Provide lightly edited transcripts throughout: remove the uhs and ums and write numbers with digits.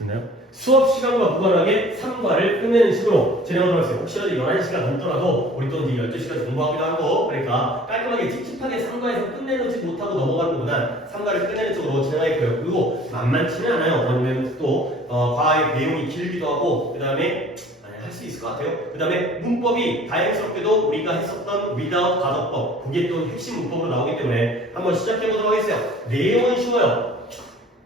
됐나요? 수업 시간과 무관하게 3과를 끝내는 식으로 진행하도록 하겠어요. 혹시라도 11시간 넘더라도 우리 또 이제 12시간 공부하기도 하고 그러니까 깔끔하게 찝찝하게 3과에서 끝내놓지 못하고 넘어가는 것보단 3과를 끝내는 쪽으로 진행하겠고요. 그리고 만만치는 않아요. 왜냐면 또 과의 내용이 길기도 하고 그 다음에 할 수 있을 것 같아요. 그 다음에 문법이 다행스럽게도 우리가 했었던 without 가정법 그게 또 핵심 문법으로 나오기 때문에 한번 시작해보도록 하겠어요. 내용은 쉬워요.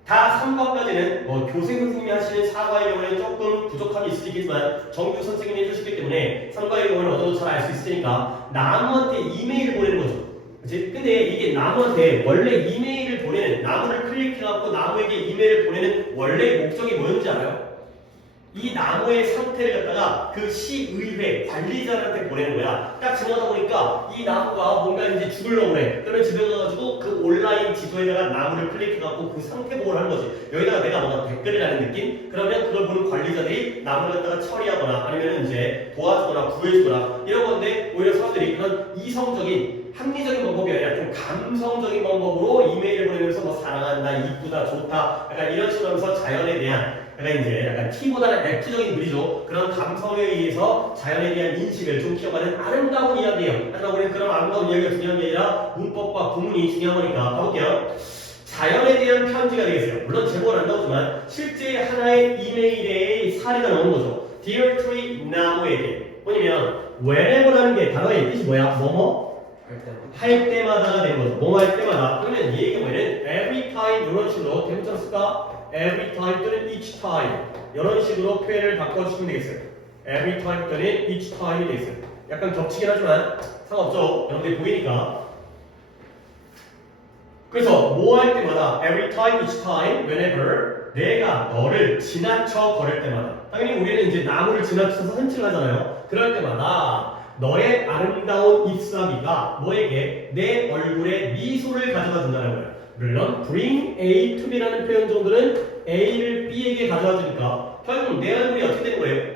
다 3과까지는 교생 선생님이 하시는 4과의 경우에는 조금 부족함이 있을 수 있겠지만 정규 선생님이 해주시기 때문에 3과의 경우에는 어느 정도 잘 알 수 있으니까 나무한테 이메일을 보내는 거죠. 그치? 근데 이게 나무한테 원래 이메일을 보내는 나무를 클릭해갖고 나무에게 이메일을 보내는 원래 목적이 뭐였는지 알아요? 이 나무의 상태를 갖다가 그 시의회 관리자한테 보내는 거야. 딱 지나가다 보니까 이 나무가 뭔가 이제 죽으려고 그래. 그러면 집에 가가지고 그 온라인 지도에다가 나무를 클릭해갖고 그 상태 보고를 하는 거지. 여기다가 내가 뭔가 댓글을 하는 느낌? 그러면 그걸 보는 관리자들이 나무를 갖다가 처리하거나 아니면 이제 도와주거나 구해주거나 이런 건데 오히려 사람들이 그런 이성적인 합리적인 방법이 아니라 좀 감성적인 방법으로 이메일을 보내면서 뭐 사랑한다, 이쁘다, 좋다 약간 이런 식으로 하면서 자연에 대한 약간 T보다는 F적인 글이죠. 그런 감성에 의해서 자연에 대한 인식을 좀 키워가는 아름다운 이야기예요. 하지만 우리는 그런 아름다운 이야기가 중요한 게 아니라 문법과 구문이 중요한 거니까 가볼게요. 자연에 대한 편지가 되겠어요. 물론 제목은 안 나오지만 실제 하나의 이메일의 사례가 나오는 거죠. Dear Tree 나무에게 뭐냐면 whenever라는 게 단어의 뜻이 뭐야? 뭐뭐? 할 때마다가 되는 거죠. 뭐뭐 할 때마다. 그러면 이 얘기가 뭐냐면 every time 이런 식으로 대문자로 쓸까? every time 또는 each time 이런 식으로 표현을 바꿔주시면 되겠어요. every time 또는 each time이 되겠어요. 약간 겹치긴 하지만 상관없죠. 여러분들이 보이니까. 그래서 뭐 할 때마다 every time, each time, whenever 내가 너를 지나쳐 걸을 때마다 당연히 우리는 이제 나무를 지나쳐서 산책을 하잖아요. 그럴 때마다 너의 아름다운 잎사귀가 너에게 내 얼굴에 미소를 가져다 준다는 거예요. 물론 bring A to B라는 표현 정도는 A를 B에게 가져다 주니까 결국 내 얼굴이 어떻게 되는 거예요?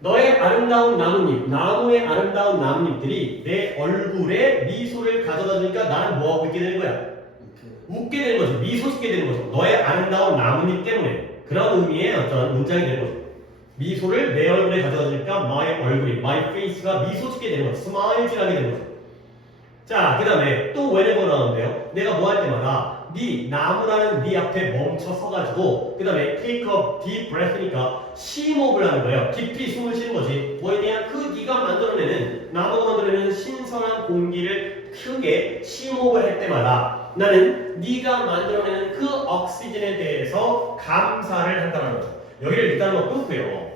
너의 아름다운 나뭇잎, 나무의 아름다운 나뭇잎들이 내 얼굴에 미소를 가져다 주니까 나는 뭐하고 있게 되는 거야? 웃게 되는 거죠. 미소 짓게 되는 거죠. 너의 아름다운 나뭇잎 때문에 그런 의미의 어떤 문장이 되는 거죠. 미소를 내 얼굴에 가져다 주니까 my 얼굴이, my face가 미소 짓게 되는 거죠. 스마일질하게 되는 거죠. 자, 그 다음에 또 whenever 나오는데요. 내가 뭐 할 때마다 네 나무라는 네 앞에 멈춰 서가지고 그 다음에 take a deep breath니까 심호흡을 하는 거예요. 깊이 숨을 쉬는 거지. 뭐에 대한 그 네가 만들어내는 나무가 만들어내는 신선한 공기를 크게 심호흡을 할 때마다 나는 네가 만들어내는 그 옥시즌에 대해서 감사를 한다는 거죠. 여기를 일단 한번 끊고요.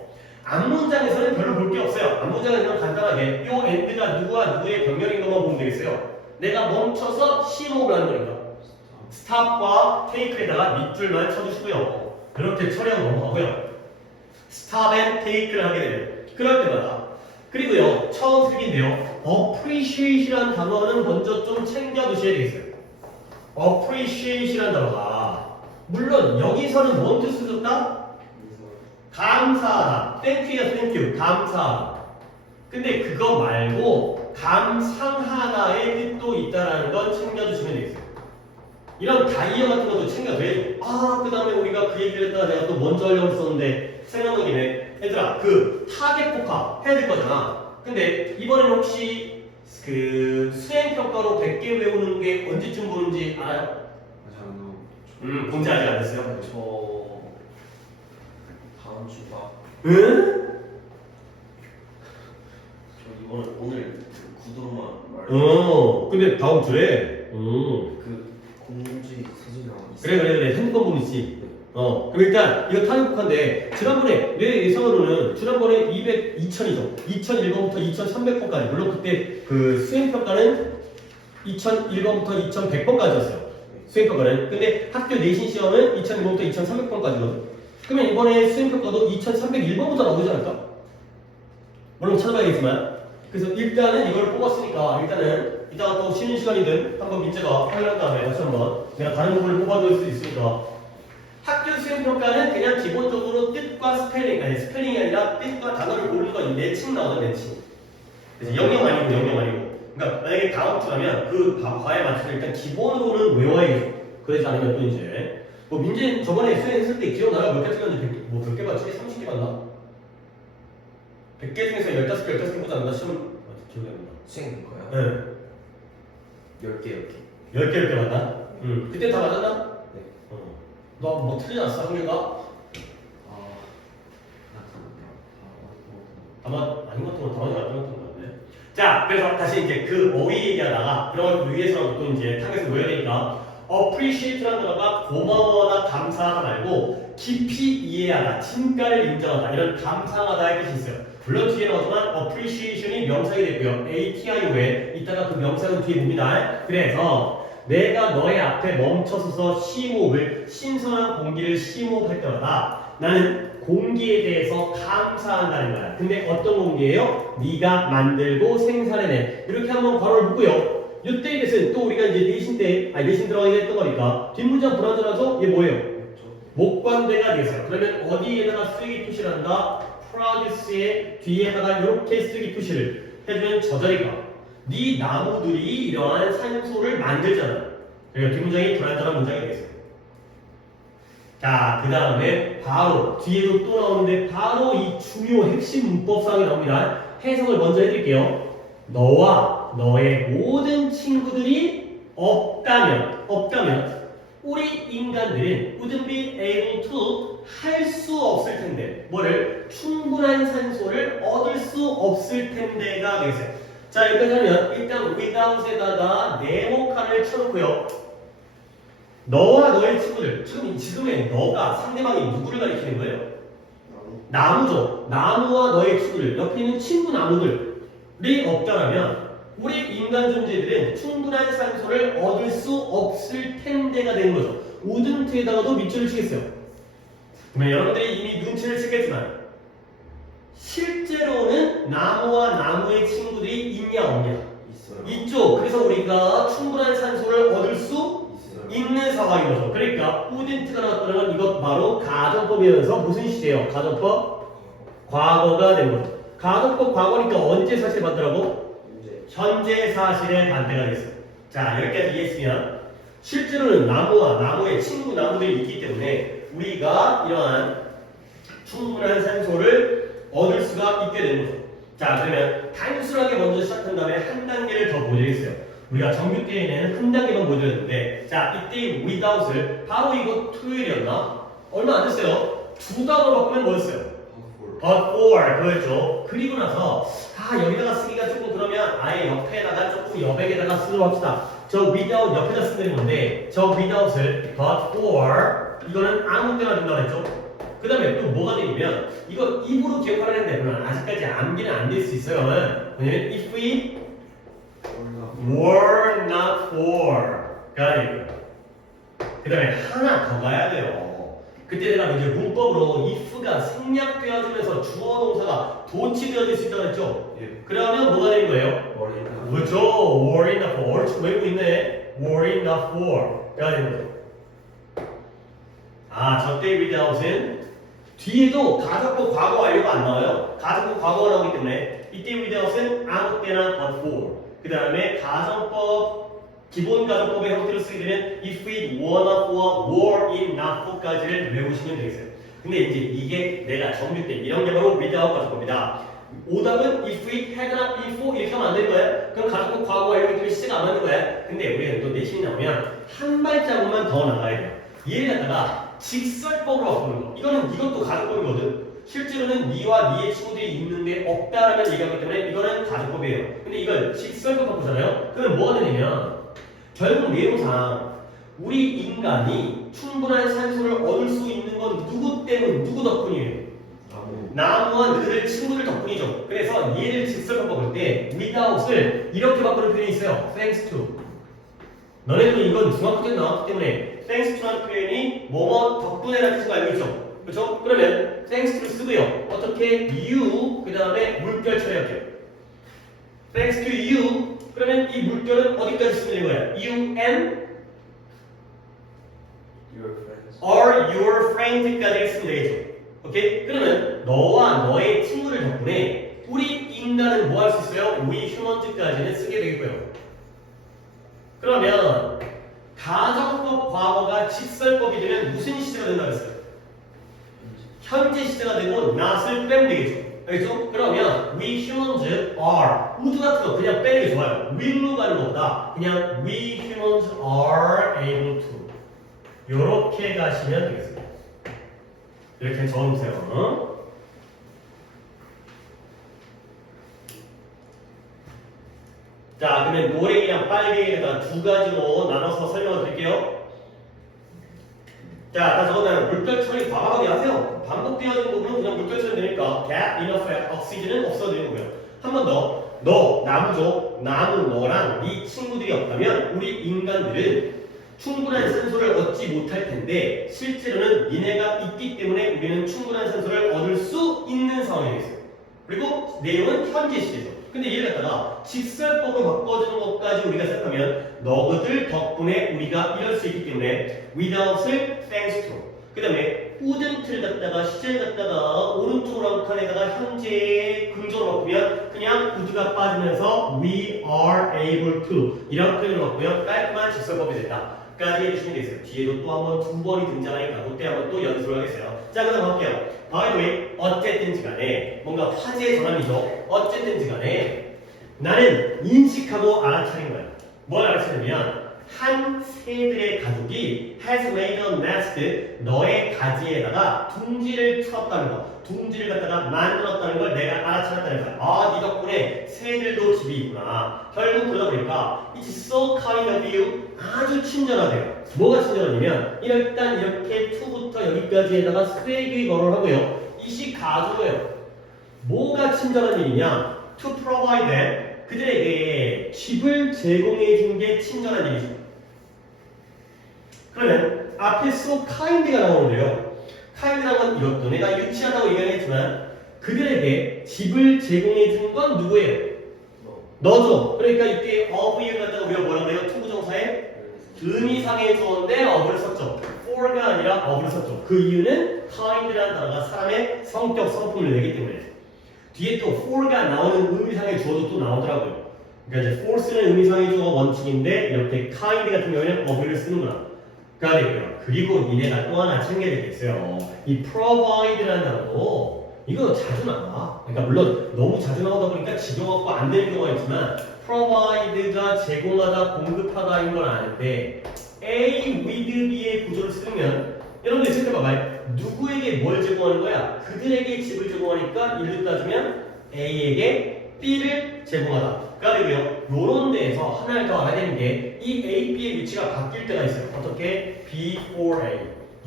앞문장에서는 별로 볼 게 없어요. 앞문장에서는 간단하게 요 end가 누구와 누구의 병렬인 것만 보면 되겠어요. 내가 멈춰서 심호흡을 하는 거니까 stop과 take에다가 밑줄만 쳐주시고요. 그렇게 처리하고 넘어가고요. stop and take를 하게 돼요. 그럴 때마다 그리고요 처음 필기인데요. appreciate이라는 단어는 먼저 좀 챙겨두셔야 되겠어요. appreciate이라는 단어가 물론 여기서는 뭔 뜻을 썼다? 감사하다. 땡큐야 땡큐. 감사하다. 근데 그거 말고 감상하다의 뜻도 있다라는 건 챙겨주시면 되겠어요. 이런 다이어 같은 것도 챙겨줘야죠. 그 다음에 우리가 그 얘기를 했다가 내가 또 먼저 하려고 했었는데 생각나는 김에 얘들아 그 타겟 복합 해야 될 거잖아. 근데 이번에는 혹시 그 수행평가로 100개 외우는 게 언제쯤 보는지 알아요? 본지 아직 안 됐어요? 저 다음 주가 응? 저 이번에 오늘 구두로만 근데 다음 주에 그 공지 사진이랑 그래 핸드폰 보면 있지. 그럼 일단 이거 타격국한데 지난번에 내 예상으로는 지난번에 2000이죠. 2001번부터 2300번까지 물론 그때 그 수행평가는 2001번부터 2100번까지였어요. 수행평가는. 근데 학교 내신 시험은 2001번부터 2300번까지거든. 그러면 이번에 수행평가도 2301번부터 나오지 않을까? 물론 찾아봐야겠지만. 그래서 일단은 이걸 뽑았으니까 일단은 이따가 또 쉬는 시간이든 한번 민재가 확인한 다음에 다시 한번 내가 다른 부분을 뽑아줄 수 있으니까 학교 수행평가는 그냥 기본적으로 뜻과 스펠링, 아니 스펠링이 아니라 뜻과 단어를 고르는 건 내칭 나오는 내칭. 그래서 영영 아니고. 그러니까 만약에 다음 주 가면 그 과에 맞춰서 일단 기본으로는 외워야겠죠. 그러지 않으면 또 이제 뭐 민재 저번에 수행했을 때 기억나요? 몇 개 틀렸는지 몇 개 봤지? 30개 봤나? 100개 중에서 15개, 15개 보지 않나? 시험 기억이 안 나. 수행 거야? 네. 10개 10개 맞나? 응. 그때 다 맞았나? 네. 너뭐 틀리지 않았어? 한 개가? 아마 아닌 것 같은 건 당연히 아닌 것 같은 것 같네. 자, 그래서 다시 이제 그 어휘 얘기하다가 그런 걸 위해서 또 이제 타겟을 놓아야 되니까 appreciate라는 단어가 고마워하다, 감사하다 말고 깊이 이해하다, 진가를 인정하다 이런 감상하다의 뜻이 있어요. 물론 뒤에는 어쩌면 appreciation이 명사이 되고요. ATI 후에 이따가 그 명사는 뒤에 봅니다. 그래서 내가 너의 앞에 멈춰서서 심호흡을 신선한 공기를 심호흡할 때마다 나는 공기에 대해서 감사한다는 거야. 근데 어떤 공기예요? 네가 만들고 생산해낸 이렇게 한번 괄호를 묶고요. 이때의 뜻은 또 우리가 이제 내신 들어가게 했던 거니까 뒷문장 불완전하죠? 이게 뭐예요? 목관대가 되겠어요. 그러면 어디에다가 쓰기 표시를 한다? produce의 뒤에다가 이렇게 쓰기 표시를 해주면 저절일까? 네 나무들이 이러한 산소를 만들잖아. 그러니까 뒷문장이 불완전한 문장이 되겠어요. 자, 그 다음에 바로 뒤에도 또 나오는데 바로 이 중요 핵심 문법상이 나옵니다. 해석을 먼저 해드릴게요. 너와 너의 모든 친구들이 없다면 우리 인간들은 wouldn't be able to 할 수 없을 텐데 뭐를 충분한 산소를 얻을 수 없을 텐데가 되겠어요. 자, 여기까지 하면 일단 without에다가 네모칸을 쳐놓고요. 너와 너의 친구들, 지금의 너가 상대방이 누구를 가리키는 거예요? 나무죠. 나무와 너의 친구들, 옆에 있는 친구 나무들이 없다라면 우리 인간 존재들은 충분한 산소를 얻을 수 없을 텐데가 되는 거죠. wouldn't에다가도 밑줄을 치겠어요. 그러면 여러분들이 이미 눈치를 채겠지만 실제로는 나무와 나무의 친구들이 있냐 없냐? 있어요. 있죠. 그래서 우리가 충분한 산소를 얻을 수 있는 상황인 거죠. 그러니까 wouldn't가 나왔다는 건 이것 바로 가정법이면서 무슨 시제예요? 가정법 과거가 된 거죠. 가정법 과거니까 언제 사실 반대라고? 현재 사실의 반대가 됐어요. 자, 여기까지 이해했으면 실제로는 나무와 나무의 친구 나무들이 있기 때문에 우리가 이러한 충분한 산소를 얻을 수가 있게 되는 거죠. 자, 그러면 단순하게 먼저 시작한 다음에 한 단계를 더 보여드리겠어요. 우리가 정규 때에는 한 단계만 보여드렸는데, 자, 이때 without을 바로 이거 토요일이었나? 얼마 안 됐어요. 두 단어로 바꾸면 뭐였어요? but for 그거였죠. 그리고 나서 여기다가 쓰기가 조금 그러면 아예 옆에다가 조금 여백에다가 쓰도록 합시다. 저 without 옆에다 쓰는 건데 저 without을 but for 이거는 아무 때나 된다고 했죠. 그 다음에 또 뭐가 되냐면 이거 입으로 기억하려 했는데 그러면 아직까지 암기는 안 될 수 있어요. 왜냐면 if we were not for 가 되고요. 그 다음에 하나 더 가야 돼요. 그때 내가 이제 문법으로 if가 생략되어지면서 주어 동사가 도치되어질 수 있다고 했죠? 예. 그러면 뭐가 되는 거예요? 그렇죠. were in the for. 외우고 있네. were in the for가 되는 거죠. 저때 without은 뒤에도 가정법 과거 완료가 안 나와요. 가정법 과거가 나오기 때문에 이때 without은 아무 때나 but for. 그 다음에 가정법 기본 가정법의 형태로 쓰게 되면 if it were not for, were it not for까지를 외우시면 되겠어요. 근데 이제 이게 내가 정규 때 이런 게 바로 without 가정법이다. 오답은 if it had not been for 이렇게 하면 안 되는 거야. 그럼 가정법 과거 완료기 때문에 시제가 안 맞는 거야. 근데 우리는 또 내신이 나오면 한 발자국만 더 나가야 돼요. 얘를 갖다가 직설법으로 바꾸는 거. 이것도 가정법이거든. 실제로는 니와 니의 친구들이 있는데 없다라면 얘기하기 때문에 이거는 가정법이에요. 근데 이걸 직설법 바꾸잖아요. 그러면 뭐가 되냐면 결국 내용상 우리 인간이 충분한 산소를 얻을 수 있는 건 누구 덕분이에요? 나무와 너의 친구들 덕분이죠. 그래서 얘를 직설법 바꿀 때 without을 이렇게 바꾸는 표현이 있어요. thanks to. 너네들은 이건 중학교 때 나왔기 때문에 thanks to라는 표현이 뭐뭐 덕분에라는 뜻을 알고 있죠. 그렇죠? 그러면 thanks to를 쓰고요. 어떻게 you 그 다음에 물결 처리할게요. thanks to you. 그러면 이 물결은 어디까지 쓰면 되는 거야? You and or your friend까지 쓰면 되겠죠. 오케이? 그러면 너와 너의 친구들 덕분에 우리 인간은 뭐 할 수 있어요? we humans까지는 쓰게 되겠고요. 그러면 가정법 과거가 직설법이 되면 무슨 시제가 된다고 했어요? 현재 시제가 되고 not을 빼면 되겠죠. 알겠죠? 그러면 we humans are would 같은 거 그냥 빼는 게 좋아요. will로 가는 것보다 그냥 we humans are able to 요렇게 가시면 되겠습니다. 이렇게 적어놓으세요. 자, 그러면 노랭이랑 빨갱이에다가 두 가지로 나눠서 설명을 드릴게요. 자, 다 적어놔요. 물결 처리 과감하게 하세요. 반복되어지는 부분은 그냥 물결 처리 되니까 gap, enough, oxygen은 없어도 되는 거고요. 한 번 더. 너, 나무죠. 나무, 너랑 네 친구들이 없다면 우리 인간들은 충분한 산소를 얻지 못할 텐데 실제로는 니네가 있기 때문에 우리는 충분한 산소를 얻을 수 있는 상황이 있어요. 그리고 내용은 현재 시제죠. 근데 얘를 갖다가 직설법으로 바꿔주는 것까지 우리가 생각하면 너희들 덕분에 우리가 이럴 수 있기 때문에 without을 thanks to 그 다음에 wouldn't를 갖다가 시제를 갖다가 오른쪽으로 한 칸에다가 현재의 긍정으로 바꾸면 그냥 would가 빠지면서 we are able to 이런 표현을 바꾸면 깔끔한 직설법이 됐다 까지 해주시면 되겠어요. 뒤에도 또 한 번 두 번이 등장하니까 그때 한번 또 연습을 하겠어요. 자, 그럼 볼게요. by the way, 어쨌든지 간에 뭔가 화제의 전환이죠. 어쨌든지 간에 나는 인식하고 알아차린 거야. 뭘 알아차리면 한 새들의 가족이 has made a nest 너의 가지에다가 둥지를 틀었다는 거 둥지를 갖다가 만들었다는 걸 내가 알아차렸다는 거야. 아, 네 덕분에 새들도 집이 있구나. 결국 그러다 보니까 it's so kind of you 아주 친절하대요. 뭐가 친절하냐면 일단 이렇게 to부터 여기까지에다가 쇠귀걸을 하고요. 이시 가주고요. 뭐가 친절한 일이냐? to provide them 그들에게 집을 제공해 준 게 친절한 일이죠. 그러면 앞에 so kind가 나오는데요. kind라는 건 이것도 내가 유치하다고 얘기했지만 그들에게 집을 제공해 준 건 누구예요? 너죠. 그러니까 이때 of를 갖다가 우리가 뭐라고 해요? 투부정사에 의미상의 주어인데 of를 썼죠. for가 아니라 of를 썼죠. 그 이유는 kind라는 단어가 사람의 성격, 성품을 내기 때문에 뒤에 또 for가 나오는 의미상의 주어도 또 나오더라고요. 그러니까 이제 force는 의미상의 주어 원칙인데 이렇게 kind 같은 경우에는 of를 쓰는구나. 가 되고요. 그리고 니네가 또 하나 챙겨야 되겠어요. 이 provide라는 단어도 이거 자주 나와. 그러니까 물론 너무 자주 나오다 보니까 지겨워갖고 안 되는 경우가 있지만 provide가 제공하다, 공급하다인 건 아는데 A with B의 구조를 쓰면 여러분들 생각해봐봐요. 누구에게 뭘 제공하는 거야? 그들에게 집을 제공하니까 일로 따지면 A에게 B를 제공하다. 그리고요, 요런 데에서 하나를 더 알아야 되는 게 이 A, B의 위치가 바뀔 때가 있어요. 어떻게? before A.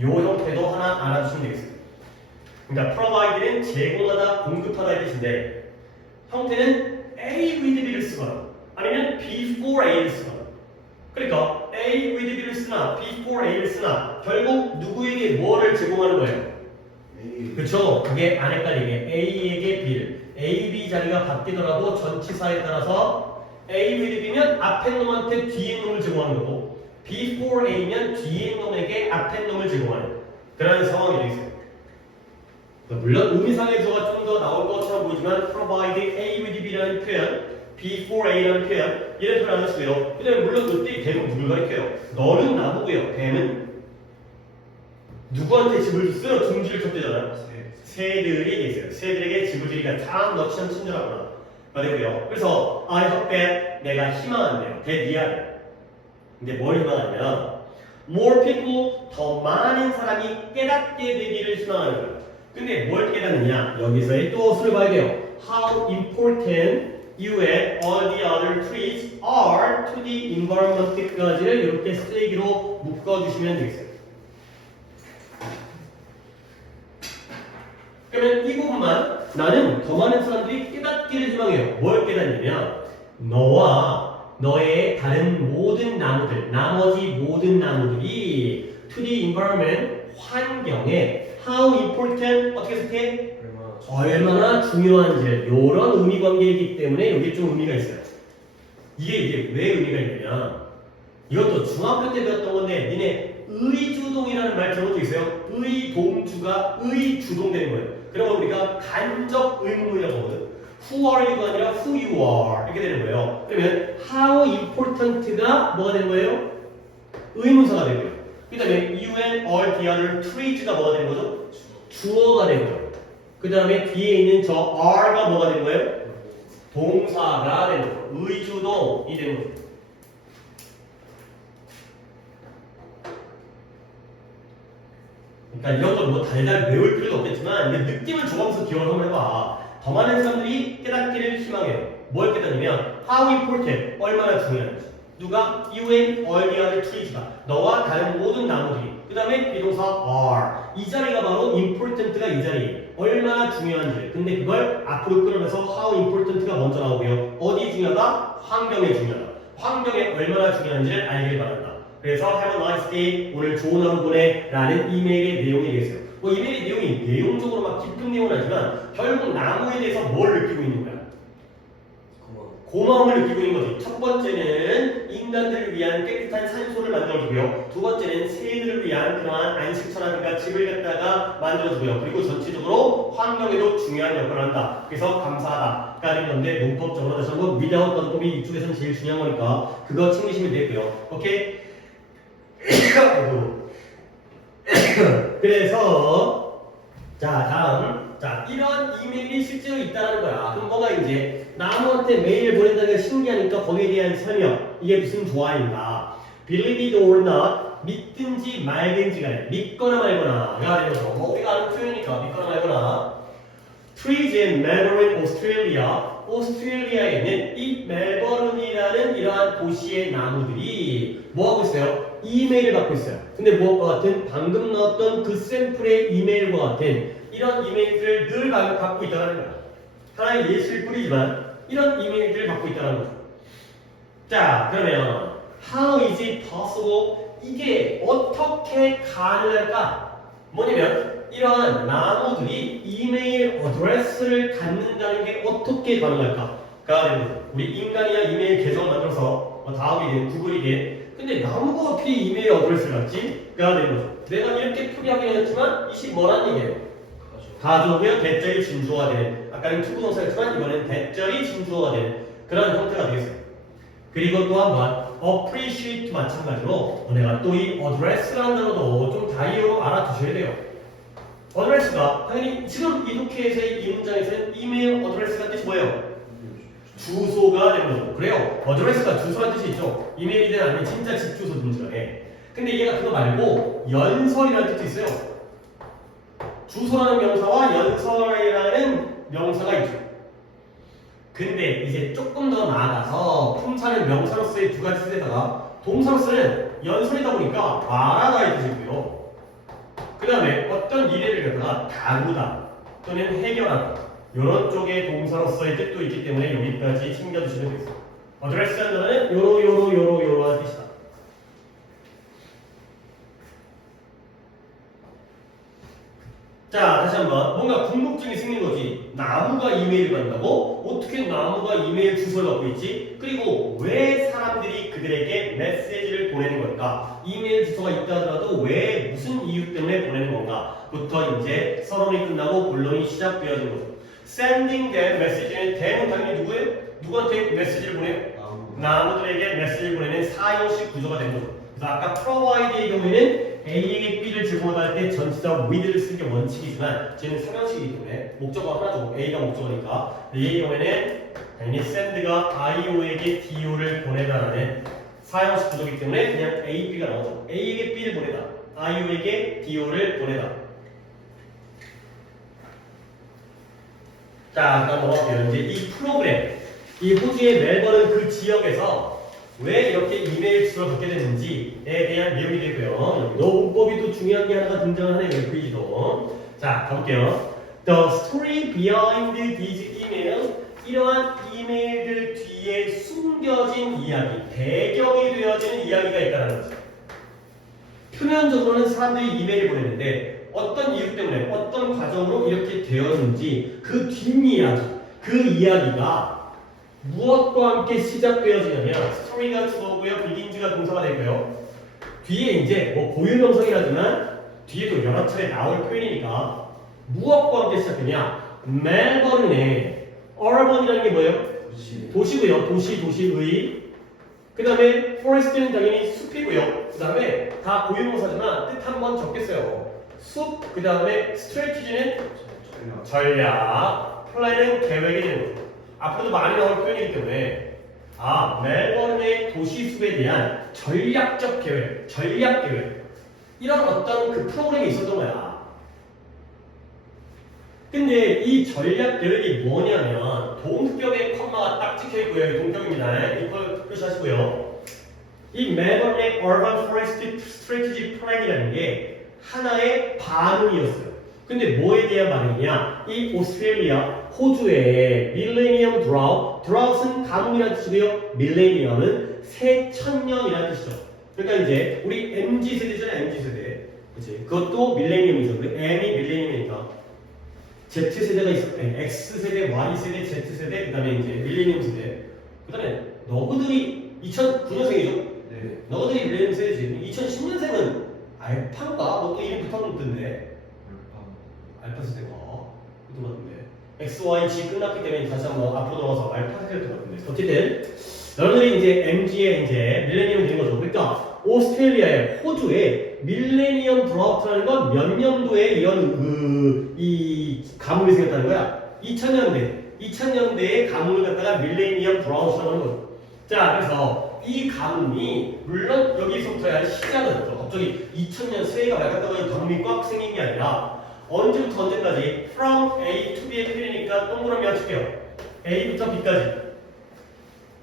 요 형태도 하나 알아주시면 되겠습니다. 그러니까 provide는 제공하다, 공급하다 의 뜻인데 형태는 A with B를 쓰거나 아니면 before A를 쓰거나 그러니까 A with B를 쓰나 before A를 쓰나 결국 누구에게 뭐를 제공하는 거예요? 그쵸? 그게 안 헷갈리게 A에게 B를 A, B 자리가 바뀌더라도 전치사에 따라서 A with B면 앞에 놈한테 뒤에 놈을 제공하는 거고 before A면 뒤에 놈에게 앞에 놈을 제공하는 그런 상황이 되겠어요. 물론 의미상의 조가 좀 더 나올 것처럼 보이지만 provide A with B라는 표현 before A라는 표현 이런 표현 안 쓰고요. 그 다음에 물론 그때 뱀은 누굴 가리켜요? 너는 나보고요. 뱀은 누구한테 집을 줬어요? 둥지를 줬대잖아요. 새들이 있어요. 새들에게 집을 주니까 참 너 참 친절하구나. 되고요. 그래서 I hope that 내가 희망한대요. that이야. 근데 뭘 희망하냐면 more people 더 많은 사람이 깨닫게 되기를 희망하는 거예요. 근데 뭘 깨닫느냐? 여기서의 또 수를 봐야 돼요. How important you and all the other trees are to the environment까지를 이렇게 쓰레기로 묶어주시면 되겠어요. 그러면 이 부분만 나는 더 많은 사람들이 깨닫기를 희망해요. 뭘 깨닫냐면 너와 너의 다른 모든 나무들, 나머지 모든 나무들이 to the environment, 환경에 how important, 어떻게 해석해? 얼마나 중요한지 이런 의미 관계이기 때문에 여기 좀 의미가 있어요. 이게 왜 의미가 있냐면 이것도 중학교 때 배웠던 건데 니네 의주동이라는 말 들어본 적 있어요? 의동주가 의주동되는 거예요. 그러면 우리가 간접 의문이라고 하거든. Who are you가 아니라 who you are 이렇게 되는 거예요. 그러면 how important가 뭐가 되는 거예요? 의문사가 되고요. 그 다음에 UN, all the other trees가 뭐가 되는 거죠? 주어가 되고요. 그 다음에 뒤에 있는 저 are가 뭐가 되는 거예요? 동사가 되는 거예요. 의주동이 되는 거죠. 그러니까 이런 걸 뭐 달달 외울 필요도 없겠지만 이게 느낌을 줘가면서 기억을 한번 해봐. 더 많은 사람들이 깨닫기를 희망해요. 뭘 깨닫냐면 how important, 얼마나 중요한지. 누가? UN, all the other trees가 너와 다른 모든 나무들이. 그 다음에 비동사 are. 이 자리가 바로 important가 이 자리예요. 얼마나 중요한지. 근데 그걸 앞으로 끌어내서 how important가 먼저 나오고요. 어디 중요하다? 환경에 중요하다. 환경에 얼마나 중요한지를 알길 바란다. 그래서 have a nice day, 오늘 좋은 하루 보내 라는 이메일의 내용이겠어요. 뭐 이메일의 내용이 내용적으로 막 깊은 내용은 아니지만 결국 나무에 대해서 뭘 느끼고 있는 거야? 고마움을 느끼고 있는 거지. 첫 번째는 인간들을 위한 깨끗한 산소를 만들어주고요. 두 번째는 새들을 위한 그러한 안식처라든가 집을 갖다가 만들어주고요. 그리고 전체적으로 환경에도 중요한 역할을 한다. 그래서 감사하다가 되는 건데 문법적으로 다시 한번 without 문법이 이쪽에서는 제일 중요한 거니까 그거 챙기시면 되고요. 오케이? 그래서 자 다음 자 이런 이메일이 실제로 있다는 거야. 그럼 뭐가 이제 나무한테 메일을 보낸다는 게 신기하니까 거기에 대한 설명. 이게 무슨 조화인가? Believe it or not, 믿든지 말든지 간에 믿거나 말거나가 되는 거죠. 뭐 우리가 아는 표현이니까 믿거나 말거나. Trees in Melbourne, Australia. 오스트레일리아에 있는 이 멜버른이라는 이러한 도시의 나무들이 뭐 하고 있어요? 이메일을 받고 있어요. 근데 무엇과 같은 방금 나왔던 그 샘플의 이메일과 같은 이런 이메일들을 늘 받고 있다는 거야. 하나의 예시일 뿐이지만 이런 이메일들을 받고 있다는 거죠. 자, 그러면 how is it possible? 이게 어떻게 가능할까? 뭐냐면 이러한 나무들이 이메일 어드레스를 갖는다는 게 어떻게 가능할까? 우리 인간이야 이메일 계정을 만들어서 다음이든 구글이든 근데 나무가 어떻게 이메일 어드레스를 갖지? 가 되는 거죠. 내가 이렇게 풀이하긴 했지만 이시 뭐란 얘기예요? 가족의 대절이 진주어가 되는 아까는 투부동사였지만 이번엔 대절이 진주어가 되는 그런 형태가 되겠어요. 그리고 또 한번 appreciate 마찬가지로 내가 또 이 address라는 단어도 좀 다이어로 알아두셔야 돼요. 어드레스가 당연히 지금 이 독해에서의 이 문장에서는 이메일 어드레스가 뜻이 뭐예요? 주소가 되는 거죠. 그래요. 어드레스가 주소라는 뜻이 있죠. 이메일이든 아니면 진짜 집 주소든지 간에. 근데 얘가 그거 말고 연설이라는 뜻이 있어요. 주소라는 명사와 연설이라는 명사가 있죠. 근데 이제 조금 더 나아가서 품사는 명사로서의 두 가지 뜻에다가 동사로서는 연설이다 보니까 말하다의 뜻이고요. 그 다음에 어떤 미래를 갖다가 다루다 또는 해결하다 이런 쪽의 동사로서의 뜻도 있기 때문에 여기까지 챙겨주시면 되겠습니다. 어드레스라는 단어는 요러한 뜻이다. 자 다시 한번 뭔가 궁금증이 생긴 거지. 나무가 이메일을 받는다고? 어떻게 나무가 이메일 주소를 갖고 있지? 그리고 왜 사람들이 그들에게 메시지를 보내는 걸까? 이메일 주소가 있다 하더라도 왜 무슨 이유 때문에 보내는 건가? 부터 이제 서론이 끝나고 본론이 시작되어진 거죠. Sending them message는 대문 당연히 누구예요? 누구한테 메시지를 보내요? 나무들에게 메시지를 보내는 사형식 구조가 된 거죠. 그래서 아까 provide의 경우에는 A에게 B를 제공할 때 전치사 with를 쓰는 게 원칙이지만 쟤는 상형식이기 때문에 목적어 하나죠. A가 목적어니까. A의 경우에는 당연히 send가 IO에게 DO를 보내다라는 사형식 구조이기 때문에 그냥 A, B가 나오죠. A에게 B를 보내다. IO에게 DO를 보내다. 자, 그럼 넘어갈게요. 이제 이 프로그램, 이 호주의 멜버른 그 지역에서 왜 이렇게 이메일 주소를 받게 됐는지에 대한 내용이 되고요. 여기도 문법이 또 중요한 게 하나가 등장을 하네요. 퀴즈도. 자, 가볼게요. The story behind these email. 이러한 이메일들 뒤에 숨겨진 이야기, 배경이 되어지는 이야기가 있다는 거죠. 표면적으로는 사람들이 이메일을 보냈는데 어떤 이유 때문에 어떤 과정으로 이렇게 되었는지 그 뒷이야기, 그 이야기가 무엇과 함께 시작되어지냐면 스토리가 주어고요, 비긴즈가 동사가 되고요. 뒤에 이제 뭐 고유명사이라지만 뒤에도 여러 차례 나올 표현이니까 무엇과 함께 시작되냐? 멜버른의 urban이라는 게 뭐예요? 도시고요. 도시의 그 다음에 forest는 당연히 숲이고요. 그 다음에 다 고유명사지만 뜻 한 번 적겠어요. 숲, 그 다음에 strategy는 전략, 플랜은 계획이 되는 거죠. 앞으로도 많이 나올 표현이기 때문에 멜버른의 도시숲에 대한 전략적 계획, 전략 계획 이런 어떤 그 프로그램이 있었던 거야. 근데 이 전략 계획이 뭐냐면 동격의 컴마가 딱 찍혀있고요. 여기 동격입니다. 이걸 표시하시고요. 이 멜버른의 Urban Forest Strategy Plan이라는 게 하나의 반응이었어요. 근데 뭐에 대한 반응이냐? 이 오스트레일리아, 호주의 밀레니엄 드라웃은 가뭄이라는 뜻이고요. 밀레니엄은 새천년이라는 뜻이죠. 그러니까 이제 우리 MZ 세대잖아요. MZ 세대. 그치? 그것도 밀레니엄이죠. 우리 M이 밀레니엄이니까. Z세대가 있어. X세대, Y세대, Z세대, 그 다음에 이제 밀레니엄 세대. 그 다음에 너희들이 2009년생이죠? 네. 너희들이 밀레니엄 세대지. 2010년생은 알파인가? 뭐 또 이름 붙었는데. 알파 세대가. 그것도 맞는데. X, Y, G 끝났기 때문에 다시 한번 앞으로 돌아가서 알파 세대가 될 것 같은데. 어쨌든, 너희들이 이제 MG의 이제 밀레니엄이 되는 거죠. 그러니까, 오스트레일리아의 호주의 밀레니엄 드라우트라는 건 몇 년도에 이런 이 가뭄이 생겼다는 거야? 2000년대에 가뭄을 갖다가 밀레니엄 드라우트라고 하는 거죠. 자, 그래서 이 가뭄이 물론 여기서부터야 시작은 또 갑자기 2000년 새해가 맑았다고 가뭄이 꽉 생긴 게 아니라 언제부터 언제까지 from A to B의 표현이니까 동그라미 맞출게요. A부터 B까지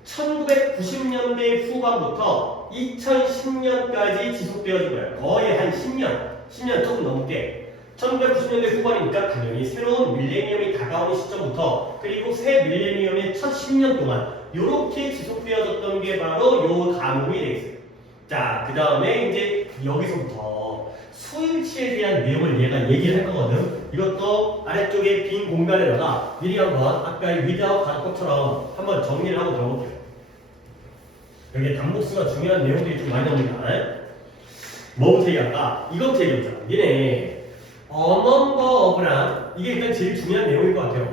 1990년대 후반부터 2010년까지 지속되어진 거예요. 거의 한 10년 조금 넘게. 1990년대 후반이니까 당연히 새로운 밀레니엄이 다가오는 시점부터 그리고 새 밀레니엄의 첫 10년 동안 이렇게 지속되어졌던 게 바로 요 가뭄이 되겠어요. 자, 그 다음에 이제 여기서부터 수일치에 대한 내용을 얘가 얘기를 할 거거든. 이것도 아래쪽에 빈 공간에다가 미리 한번 아까의 without 가르쳐처럼 한번 정리를 하고 들어볼게요. 여기에 단복수가 중요한 내용들이 좀 많이 나옵니다. 뭐부터 얘기할까? 이것부터 얘기해보자. 얘네 a number of랑 이게 일단 제일 중요한 내용일 것 같아요.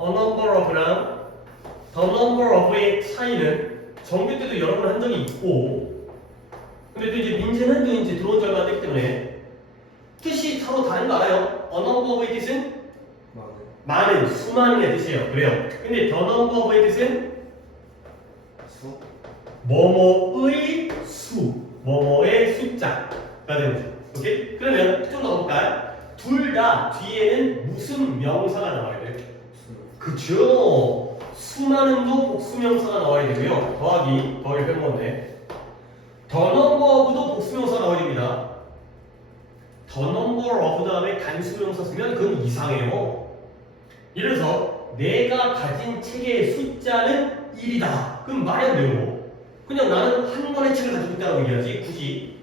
a number of랑 the number of의 차이는 정규 때도 여러 번 한 적이 있고 근데 또 이제 민재는 또 이제 들어온 지 얼마 안 됐기 때문에 뜻이 서로 다른 거 알아요? a number of의 뜻은 많은, 수많은의 뜻이에요. 그래요. 근데 the number of의 뜻은 수? 뭐뭐의 수, 뭐뭐의 숫자가 되는 거죠. 오케이? 그러면 좀 더 가볼까요? 둘 다 뒤에는 무슨 명사가 나와야 돼요? 그쵸? 수많은도 복수명사가 나와야 되고요. 더하기, 더하기 빼는 건데 the number of도 복수명사가 나와야 됩니다. the number of 다음에 단수명사 쓰면 그건 이상해요. 예를 들어서 내가 가진 책의 숫자는 1이다. 그럼 말이 안 돼요. 그냥 나는 한 권의 책을 가지고 있다고 얘기하지. 굳이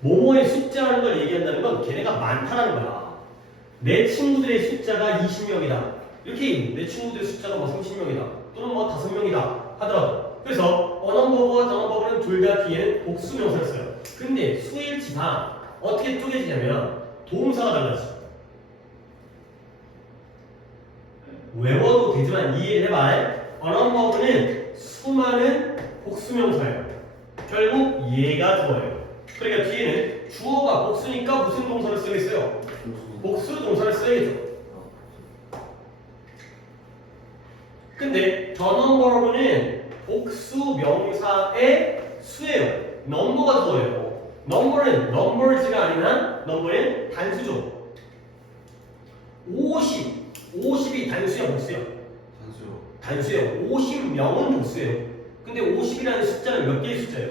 모모의 숫자라는 걸 얘기한다는 건 걔네가 많다는 거야. 내 친구들의 숫자가 20명이다. 이렇게 내 친구들의 숫자가 뭐 30명이다. 또는 뭐 5명이다 하더라도. 그래서 언어버브와 전어버브는 둘 다 뒤에는 복수명사를 써요. 근데 수일치가 어떻게 쪼개지냐면 동사가 달라지죠. 외워도 되지만 이해를 해봐. 언어버브는 수많은 복수명사예요. 결국 얘가 주어예요. 그러니까 뒤에는 주어가 복수니까 무슨 동사를 쓰겠어요? 복수 동사를 써야겠죠. 근데 the number of는 복수 명사의 수예요. 넘버가 주어예요. 넘버는 numbers가 아니라 넘버는 단수죠. 50이 단수야 복수야? 단수예요. 50명은 복수예요. 근데 50이라는 숫자는 몇 개의 숫자예요?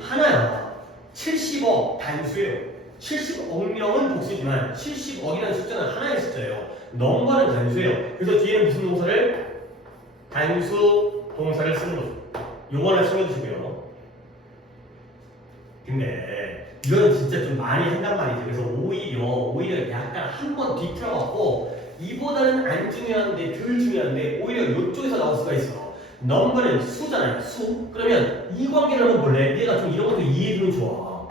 하나야. 70억 단수예요. 70억 명은 복수지만 70억이라는 숫자는 하나의 숫자예요. 넘버는 단수예요. 그래서 뒤에는 무슨 동사를? 단수 동사를 쓰는 거죠. 요거는 챙겨주시고요. 근데 이거는 진짜 좀 많이 한단 말이죠. 그래서 오히려 약간 한 번 뒤틀어갖고 이보다는 안 중요한데 덜 중요한데 오히려 이쪽에서 나올 수가 있어. 넘버는 수잖아요. 수. 그러면 이 관계를 한번 볼래? 얘가 좀 이런 것도 이해해주면 좋아.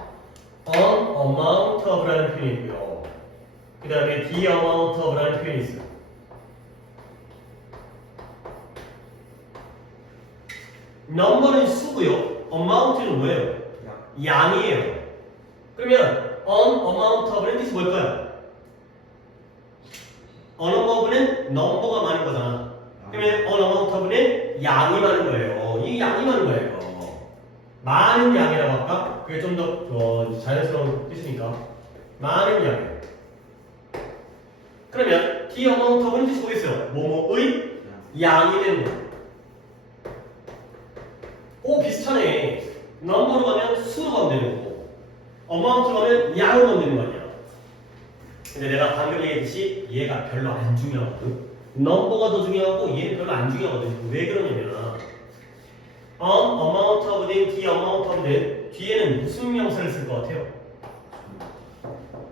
on amount of라는 표현이 있고요. 그 다음에 the amount of라는 표현이 있어요. 넘버는 수고요. amount는 뭐예요? 양이에요. 그러면 an amount of는 뜻이 뭘까요? an of는 number가 많은 거잖아. 그러면 an amount of는 양이 많은 거예요. 이 양이 많은 거예요. 많은 양이라고 할까? 그게 좀 더 자연스러운 뜻이니까 많은 양. 그러면 the amount of는 뜻이 뭐겠어요? 뭐뭐의 양이 되는 거. 오 비슷하네. 넘버로 가면 수로 가면 되는 거고 amount로 가면 양으로 가면 되는 거 아니야. 근데 내가 방금 얘기했듯이 얘가 별로 안 중요하거든. 넘버가 더 중요하고 얘는 별로 안 중요하거든. 왜 그러냐면 amount of든 the amount of든 뒤에는 무슨 명사를 쓸 것 같아요?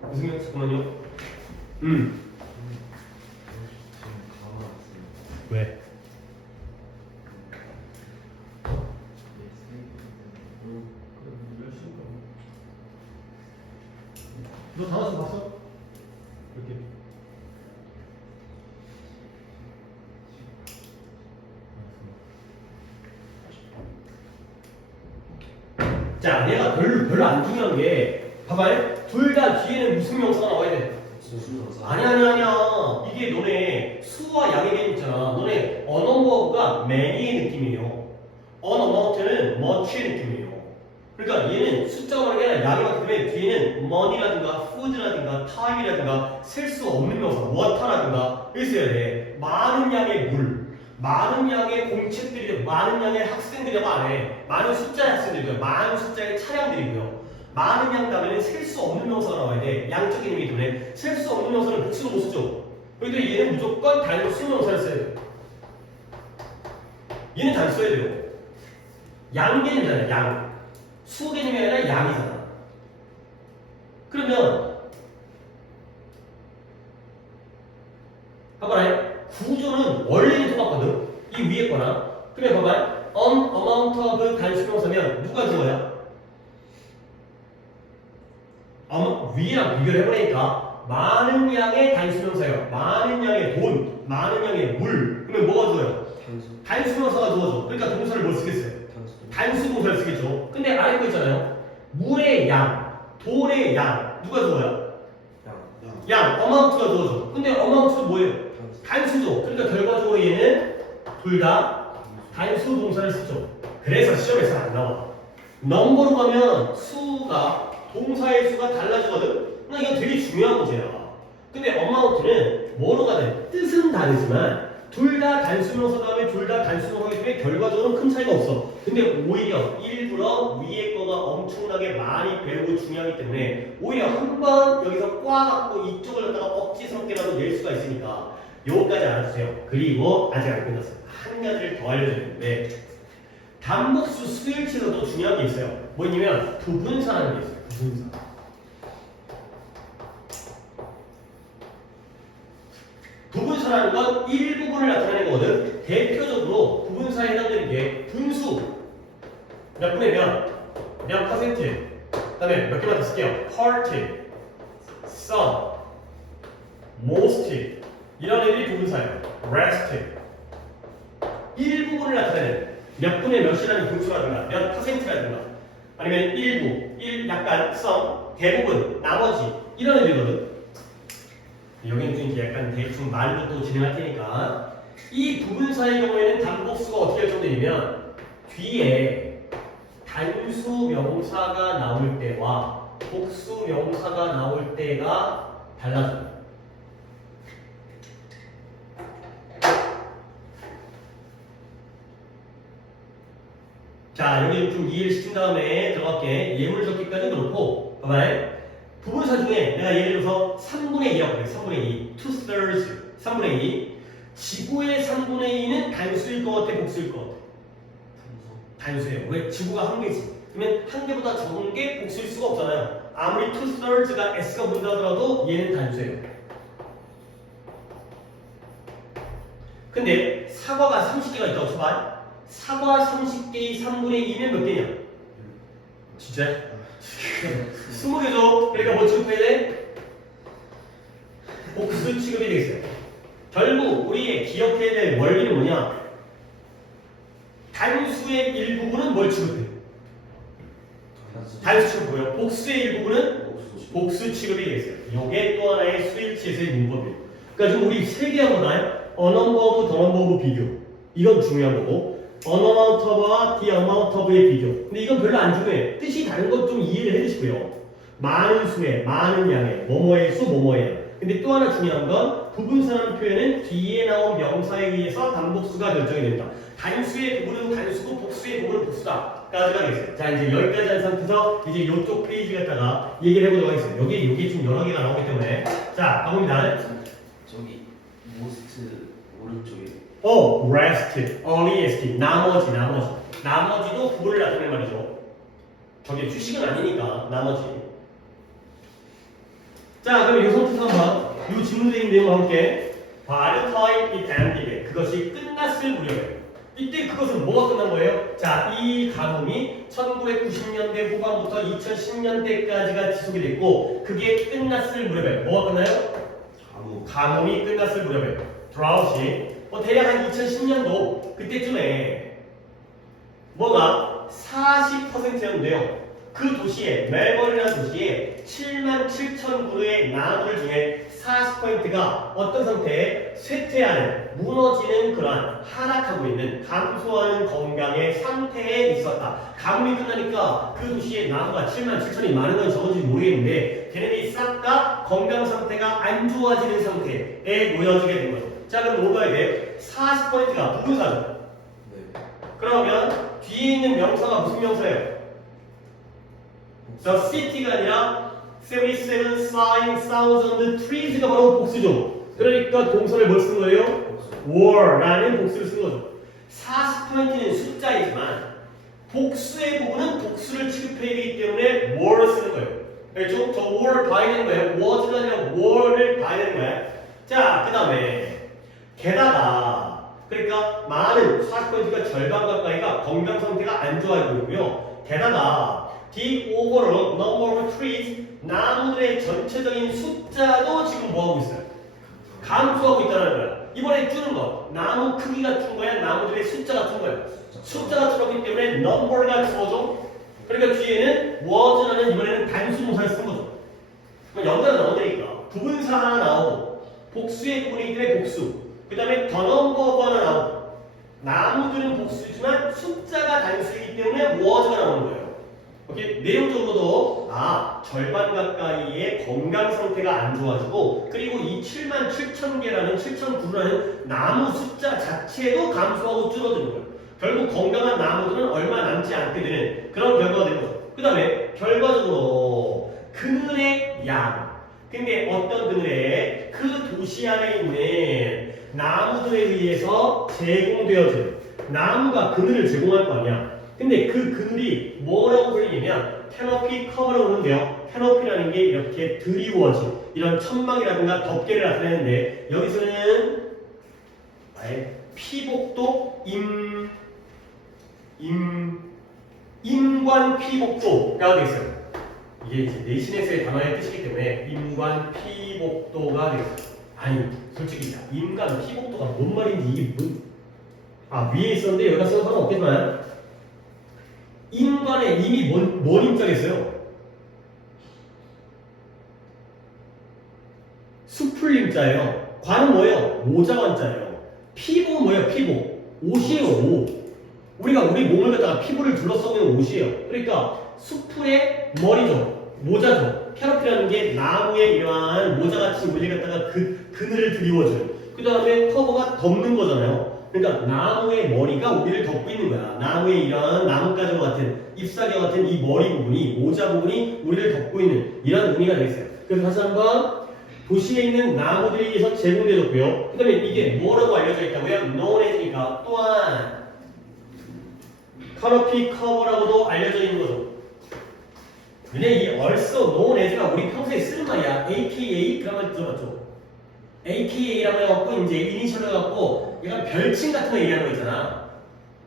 무슨 명사? 잠깐만요. 왜? 너 단어수 봤어? 이렇게. 자, 얘가 별로 안 중요한 게 봐봐요. 둘 다 뒤에는 무슨 명사가 나와야 돼? 아니야. 이게 너네 수와 양의 개념 있잖아. 너네 언어버가 many의 느낌이에요. 언어버트는 much의 느낌이에요. 그러니까 얘는 숫자가 많은 게 아니라 양이 많기 때문에 뒤에는 money라든가 food라든가 time이라든가 셀 수 없는 명사, water라든가 있어야 돼. 많은 양의 물, 많은 양의 공책들이, 많은 양의 학생들이라고 안 해. 많은 숫자의 학생들이고요. 많은 숫자의 차량들이고요. 많은 양 다음에는 셀 수 없는 명사가 나와야 돼. 양적 개념이기 때문에 셀 수 없는 명사를 복수로 못 쓰죠. 그런데 얘는 무조건 단수 명사를 써야 돼요. 얘는 단수 써야 돼요. 양 개념이잖아요. 양. 수 개념이 아니라 양이잖아. 그러면 봐봐라. 구조는 원래는 똑같거든. 이 위에 거나. 그러면 봐봐요. an amount of 단수명사면 누가 주어야? 위랑 비교를 해보니까 많은 양의 단수명사예요. 많은 양의 돈, 많은 양의 물. 그러면 뭐가 주어요? 단수명사가 주어져. 그러니까 동사를 뭘 쓰겠어요? 단수 동사를 쓰겠죠. 근데 아래 거 있잖아요. 물의 양, 돈의 양. 누가 주어야? 양, amount가 주어져. 근데 amount는 뭐예요? 단수죠. 그러니까 결과적으로 얘는 둘 다 단수 동사를 쓰죠. 그래서 시험에서 안 나와. 넘버로 가면 수가 동사의 수가 달라지거든. 그러니까 이건 되게 중요한 문제야. 근데 amount는 뭐로 가든 뜻은 다르지만 둘 다 단수명사 다음에 둘 다 단수명사이기 때문에 결과적으로는 큰 차이가 없어. 근데 오히려 일부러 위에 거가 엄청나게 많이 배우고 중요하기 때문에 오히려 한번 여기서 꽈갖고 이쪽을 갖다가 억지스럽게라도 낼 수가 있으니까 요거까지 알아주세요. 그리고 아직 안 끝났어요. 한 가지를 더 알려드리는데 단복수 수일치에서도 중요한 게 있어요. 뭐냐면 부분사라는 게 있어요. 부분사. 부분사라는 건 일부분을 나타내는 거거든. 대표적으로 부분사에 해당되는 게 분수 몇 분의 몇 퍼센트, 그 다음에 몇 개만 더 쓸게요. part, some, most 이런 애들이 부분사예요. rest 일부분을 나타내는 몇 분의 몇이라는 분수라든가 몇 퍼센트라든가 아니면 일부, 약간 some, 대부분, 나머지 이런 애들이거든. 여기는 좀 이제 약간 대충 말로 또 진행할 테니까 이 부분사의 경우에는 단복수가 어떻게 결정되냐면 뒤에 단수 명사가 나올 때와 복수 명사가 나올 때가 달라져요. 자, 여기 좀 이해를 시킨 다음에 들어갈게. 예물 적기까지는 그렇고 봐봐요. 부분사 중에 내가 예를 들어서 3분의 2라고 그래. 3분의 2. 2/3. 3분의 2. 지구의 3분의 2는 단수일 것 같아? 복수일 것 같아? 단수예요. 왜? 지구가 한 개지. 그러면 한 개보다 적은 게 복수일 수가 없잖아요. 아무리 2/3가 S가 본다 하더라도 얘는 단수예요. 근데 사과가 30개가 있다고 쳐봐. 사과 30개의 3분의 2는 몇 개냐? 진짜? 20개죠. 그러니까 뭐 취급해야 돼? 복수 취급이 되겠어요. 결국 우리 기억해야 될 원리는 뭐냐? 단수의 일부분은 뭘 취급해? 단수 취급 뭐예요? 복수의 일부분은 복수. 복수 취급이 되겠어요. 이게 또 하나의 수일치에서의 문법이에요. 그러니까 지금 우리 세 개 한번 봐요. A number of, the number of 비교. 이건 중요한 거고, an amount of와 the amount of의 비교. 근데 이건 별로 안 중요해. 뜻이 다른 것 좀 이해를 해주시고요. 많은 수의, 많은 양의, 뭐뭐의 수, 뭐뭐의 양. 근데 또 하나 중요한 건 부분사라는 표현은 뒤에 나온 명사에 의해서 단복수가 결정이 된다. 단수의 부분은 단수고 복수의 부분은 복수다. 까지가 되겠어요. 자, 이제 여기까지 한 상태에서 이제 이쪽 페이지 갖다가 얘기를 해보도록 하겠습니다. 여기 좀 여러 개가 나오기 때문에. 자, 가봅니다. 저기 most 오른쪽에 rest, earliest, 나머지도 부분을 나타내는 말이죠. 저게 주식은 아니니까 나머지. 자, 그럼 이 상태에서 한번 이 질문드린 내용과 함께 By the time it ended, 그것이 끝났을 무렵에 이때 그것은 뭐가 끝난 거예요? 자, 이 가뭄이 1990년대 후반부터 2010년대까지가 지속이 됐고 그게 끝났을 무렵에 뭐가 끝나요? 가뭄이 끝났을 무렵에 드라우시 대략 한 2010년도 그때쯤에 뭐가 40%였는데요. 그 도시에 멜버른이라는 도시에 7만 7천 그루의 나무들 중에 40%가 어떤 상태에 쇠퇴하는 무너지는 그러한 하락하고 있는 감소하는 건강의 상태에 있었다. 가뭄이 끝나니까 그 도시에 나무가 7만 7천이 많은 건 적은지 모르겠는데 걔네들이 싹 다 건강 상태가 안 좋아지는 상태에 놓여지게 된 거죠. 자, 그럼 뭐가 돼? 40%가 부분사죠. 네. 그러면 뒤에 있는 명사가 무슨 명사예요? The city가 아니라 77,000 trees가 바로 복수죠. 그러니까 동사를 뭘 쓴 거예요? were라는 복수를 쓴 거죠. 40%는 숫자이지만 복수의 부분은 복수를 취급해야 되기 때문에 were를 쓰는 거예요. 그렇죠? 저 were 봐야 되는 거예요. was가 아니라 were를 봐야 되는 거예요. 자, 그 다음에 게다가 그러니까 많은 40%가 절반 가까이가 건강 상태가 안 좋아지고 있고요. 게다가 the overall number of trees 나무들의 전체적인 숫자도 지금 뭐하고 있어요? 감소하고 있다는 거야. 이번에 줄은 거 나무 크기가 준 거야? 나무들의 숫자가 준 거야? 숫자가 줄었기 때문에 number가 줄어져. 그러니까 뒤에는 was라는 이번에는 단수 모사를 쓴 거죠. 여기다 넣어드리니까 부분사 하나 나오고 복수의 부분이기 때문에 복수 그 다음에 the number of 하나 나오고 나무들은 복수지만 숫자가 단수이기 때문에 was가 나오는 거예요. 오케이? 내용적으로도 절반 가까이의 건강 상태가 안 좋아지고 그리고 이 7만 7천 개라는 7천 그루라는 나무 숫자 자체도 감소하고 줄어드는 거예요. 결국 건강한 나무들은 얼마 남지 않게 되는 그런 결과가 되는 거죠. 그 다음에 결과적으로 그늘의 양. 근데 어떤 그늘에 그 도시 안에 있는 나무들에 의해서 제공되어진 나무가 그늘을 제공할 거 아니야. 근데 그 그늘이 뭐라고 불리냐면 캐노피 커버라고 하는데요. 캐노피라는 게 이렇게 드리워진 이런 천막이라든가 덮개를 나타내는데 여기서는 아예 피복도 임관 피복도가 되어 있어요. 이게 이제 내신에서의 단어의 뜻이기 때문에 임관 피복도가 되어 있어요. 아니 솔직히 임관 피복도가 뭔 말인지 이게 위에 있었는데 여기다 써도 상관없겠지만 임관의 임이 뭔 임자겠어요? 수풀 임자예요. 관은 뭐예요? 모자관자예요. 피복은 뭐예요? 피복. 옷이에요. 옷. 우리가 우리 몸을 갖다가 피부를 둘러싸는 옷이에요. 그러니까 수풀의 머리죠. 모자죠. 캐노피라는 게 나무의 이러한 모자같이 우리 갖다가 그늘을 드리워줘요. 그 다음에 커버가 덮는 거잖아요. 그러니까 나무의 머리가 우리를 덮고 있는 거야. 나무의 이런 나뭇가지와 같은 잎사귀와 같은 이 머리 부분이 모자 부분이 우리를 덮고 있는 이런 의미가 되겠어요. 그래서 다시 한번 도시에 있는 나무들에 의해서 제공되어졌고요. 그 다음에 이게 뭐라고 알려져 있다고요? known as니까 또한 canopy cover라고도 알려져 있는 거죠. 근데 이 also known as가 우리 평소에 쓰는 말이야. AKA 그러면 들어봤죠? AKA라고 해갖고 이제 이니셜을 해갖고 약간 별칭 같은 거 얘기하는 거 있잖아.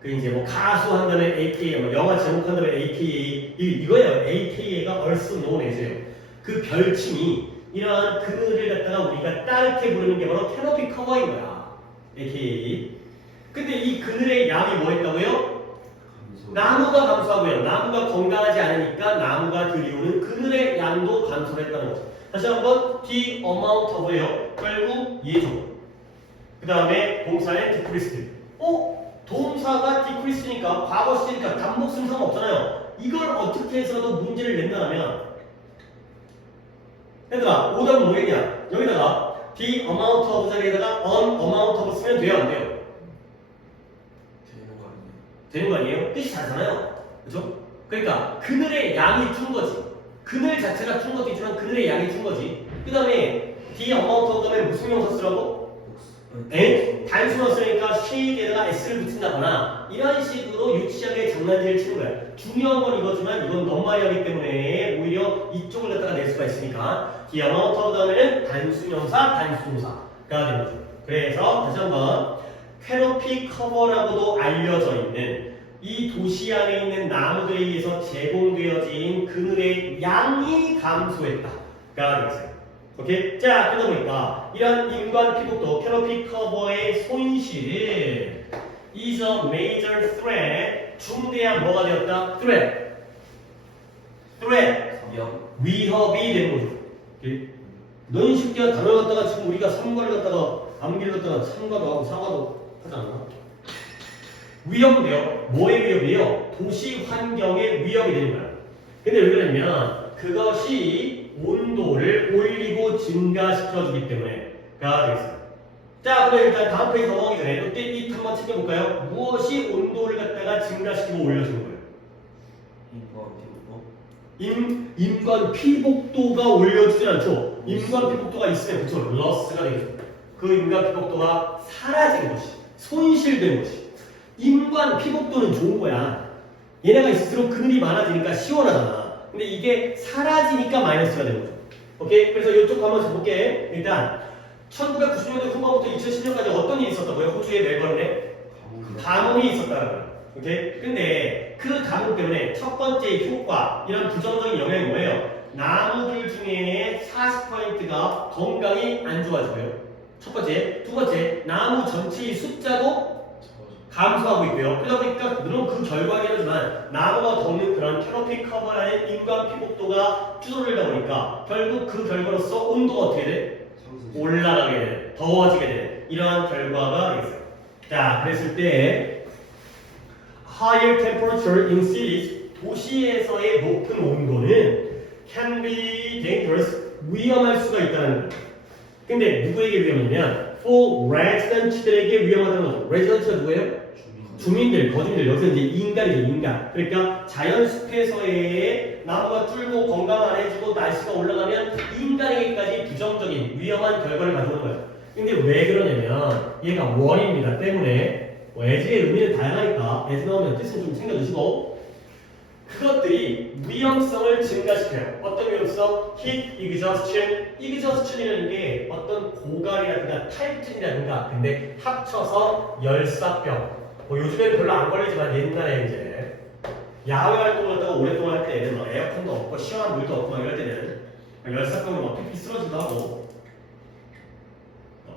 그 이제 뭐 가수 한다면 AKA, 뭐 영화 제목 한다면 AKA 이거예요. AKA가 also known as예요. 그 별칭이 이러한 그늘을 갖다가 우리가 따르게 부르는 게 바로 캐노피 커버인 거야. AKA. 근데 이 그늘의 양이 뭐였다고요? 나무가 감소하고요. 나무가 건강하지 않으니까 나무가 들이오는 그늘의 양도 감소를 했다는 거죠. 다시 한번 the amount of요. 결국 예조. 그 다음에 동사의 decreased. 동사가 decrease니까 과거 시제니까 단목 순서가 없잖아요. 이걸 어떻게 해서도 문제를 낸다면 얘들아 오답은 뭐겠냐? 여기다가 the amount of 자리에다가 an amount of 쓰면 돼요 안 돼요? 되는 거 아니에요? 되는 거 아니에요? 뜻이 다르잖아요. 그죠? 그러니까 그늘의 양이 준 거지. 그늘 자체가 준 것도 있지만 그늘의 양이 준 거지. 그 다음에 the amount of 다음에 무슨 명사 쓰라고? 단순어 쓰니까 shade에다가 s를 붙인다거나 이런 식으로 유치하게 장난질을 치는 거야. 중요한 건 이거지만 이건 넌말이하기 때문에 오히려 이쪽을 갖다가 낼 수가 있으니까 the amount of 다음에는 단수명사, 단수동사가 되는 거죠. 그래서 다시 한번 캐노피 커버라고도 알려져 있는 이 도시 안에 있는 나무들에 의해서 제공되어진 그늘의 양이 감소했다가 되겠어요. 오케이? 자, 그러다 보니까 이런 인간 피복도 캐노피 커버의 손실 is a major threat. 중대한 뭐가 되었다? threat. 위협이 되는 거죠. 오케이? 넌 쉽게 단어를 갖다가 지금 우리가 삼과를 갖다가 암기를 갖다가 삼과도 하고 사과도 하지 않나? 위협인데요. 뭐의 위협이에요? 도시 환경의 위협이 되는 거야. 근데 왜 그러냐면 그것이 온도를 올리고 증가시켜주기 때문에가 되겠어요. 자, 그럼 일단 다음 페이지 넘어가기 전에 이때 이 한번 챙겨볼까요? 무엇이 온도를 갖다가 증가시키고 올려주는 거예요? 인간 피복도가 올려주진 않죠. 인간 피복도가 있으면 그쵸? 러스가 되겠죠. 그 인간 피복도가 사라진 것이, 손실된 것이. 인간 피복도는 좋은 거야. 얘네가 있을수록 그늘이 많아지니까 시원하잖아. 근데 이게 사라지니까 마이너스가 되는 거죠. 오케이? 그래서 이쪽 한번 볼게. 일단 1990년대 후반부터 2010년까지 어떤 일이 있었다고요? 호주의 멜버른에 가뭄이 있었다는 거예요. 오케이? 근데 그 가뭄 때문에 첫 번째 효과, 이런 부정적인 영향이 뭐예요? 나무들 중에 40%가 건강이 안 좋아져요. 첫 번째. 두 번째, 나무 전체의 숫자도 감소하고 있고요. 그러다 보니까 물론 그 결과긴 하지만 나무가 덮는 그런 캐노피 커버라는 인간 피복도가 줄어들다 보니까 결국 그 결과로서 온도가 어떻게 돼? 올라가게 돼. 더워지게 돼. 이러한 결과가 있어요. 자, 그랬을 때 higher temperature in cities, 도시에서의 높은 온도는 can be dangerous, 위험할 수가 있다는 거예요. 근데 누구에게 위험하냐면 for residents들에게 위험하다는 거죠. residents가 누구예요? 주민들, 거주민들, 여기서 이제 인간이죠, 인간. 그러니까 자연숲에서의 나무가 줄고 건강 안 해지고 날씨가 올라가면 인간에게까지 부정적인 위험한 결과를 가져오는 거예요. 근데 왜 그러냐면 얘가 원입니다. 때문에 as의 의미는 다양하니까 as 나오면 뜻은 좀 챙겨주시고 그것들이 위험성을 증가시켜요. 어떤 위험성? heat exhaustion. exhaustion이라는 게 어떤 고갈이라든가 탈진이라든가 근데 합쳐서 열사병. 뭐 요즘에는 별로 안 걸리지만 옛날에 이제 야외 활동을 갖다가 오랫동안 할 때는 막 에어컨도 없고 시원한 물도 없고 막 이럴 때는 열사병으로 막 피피 쓰러지기도 하고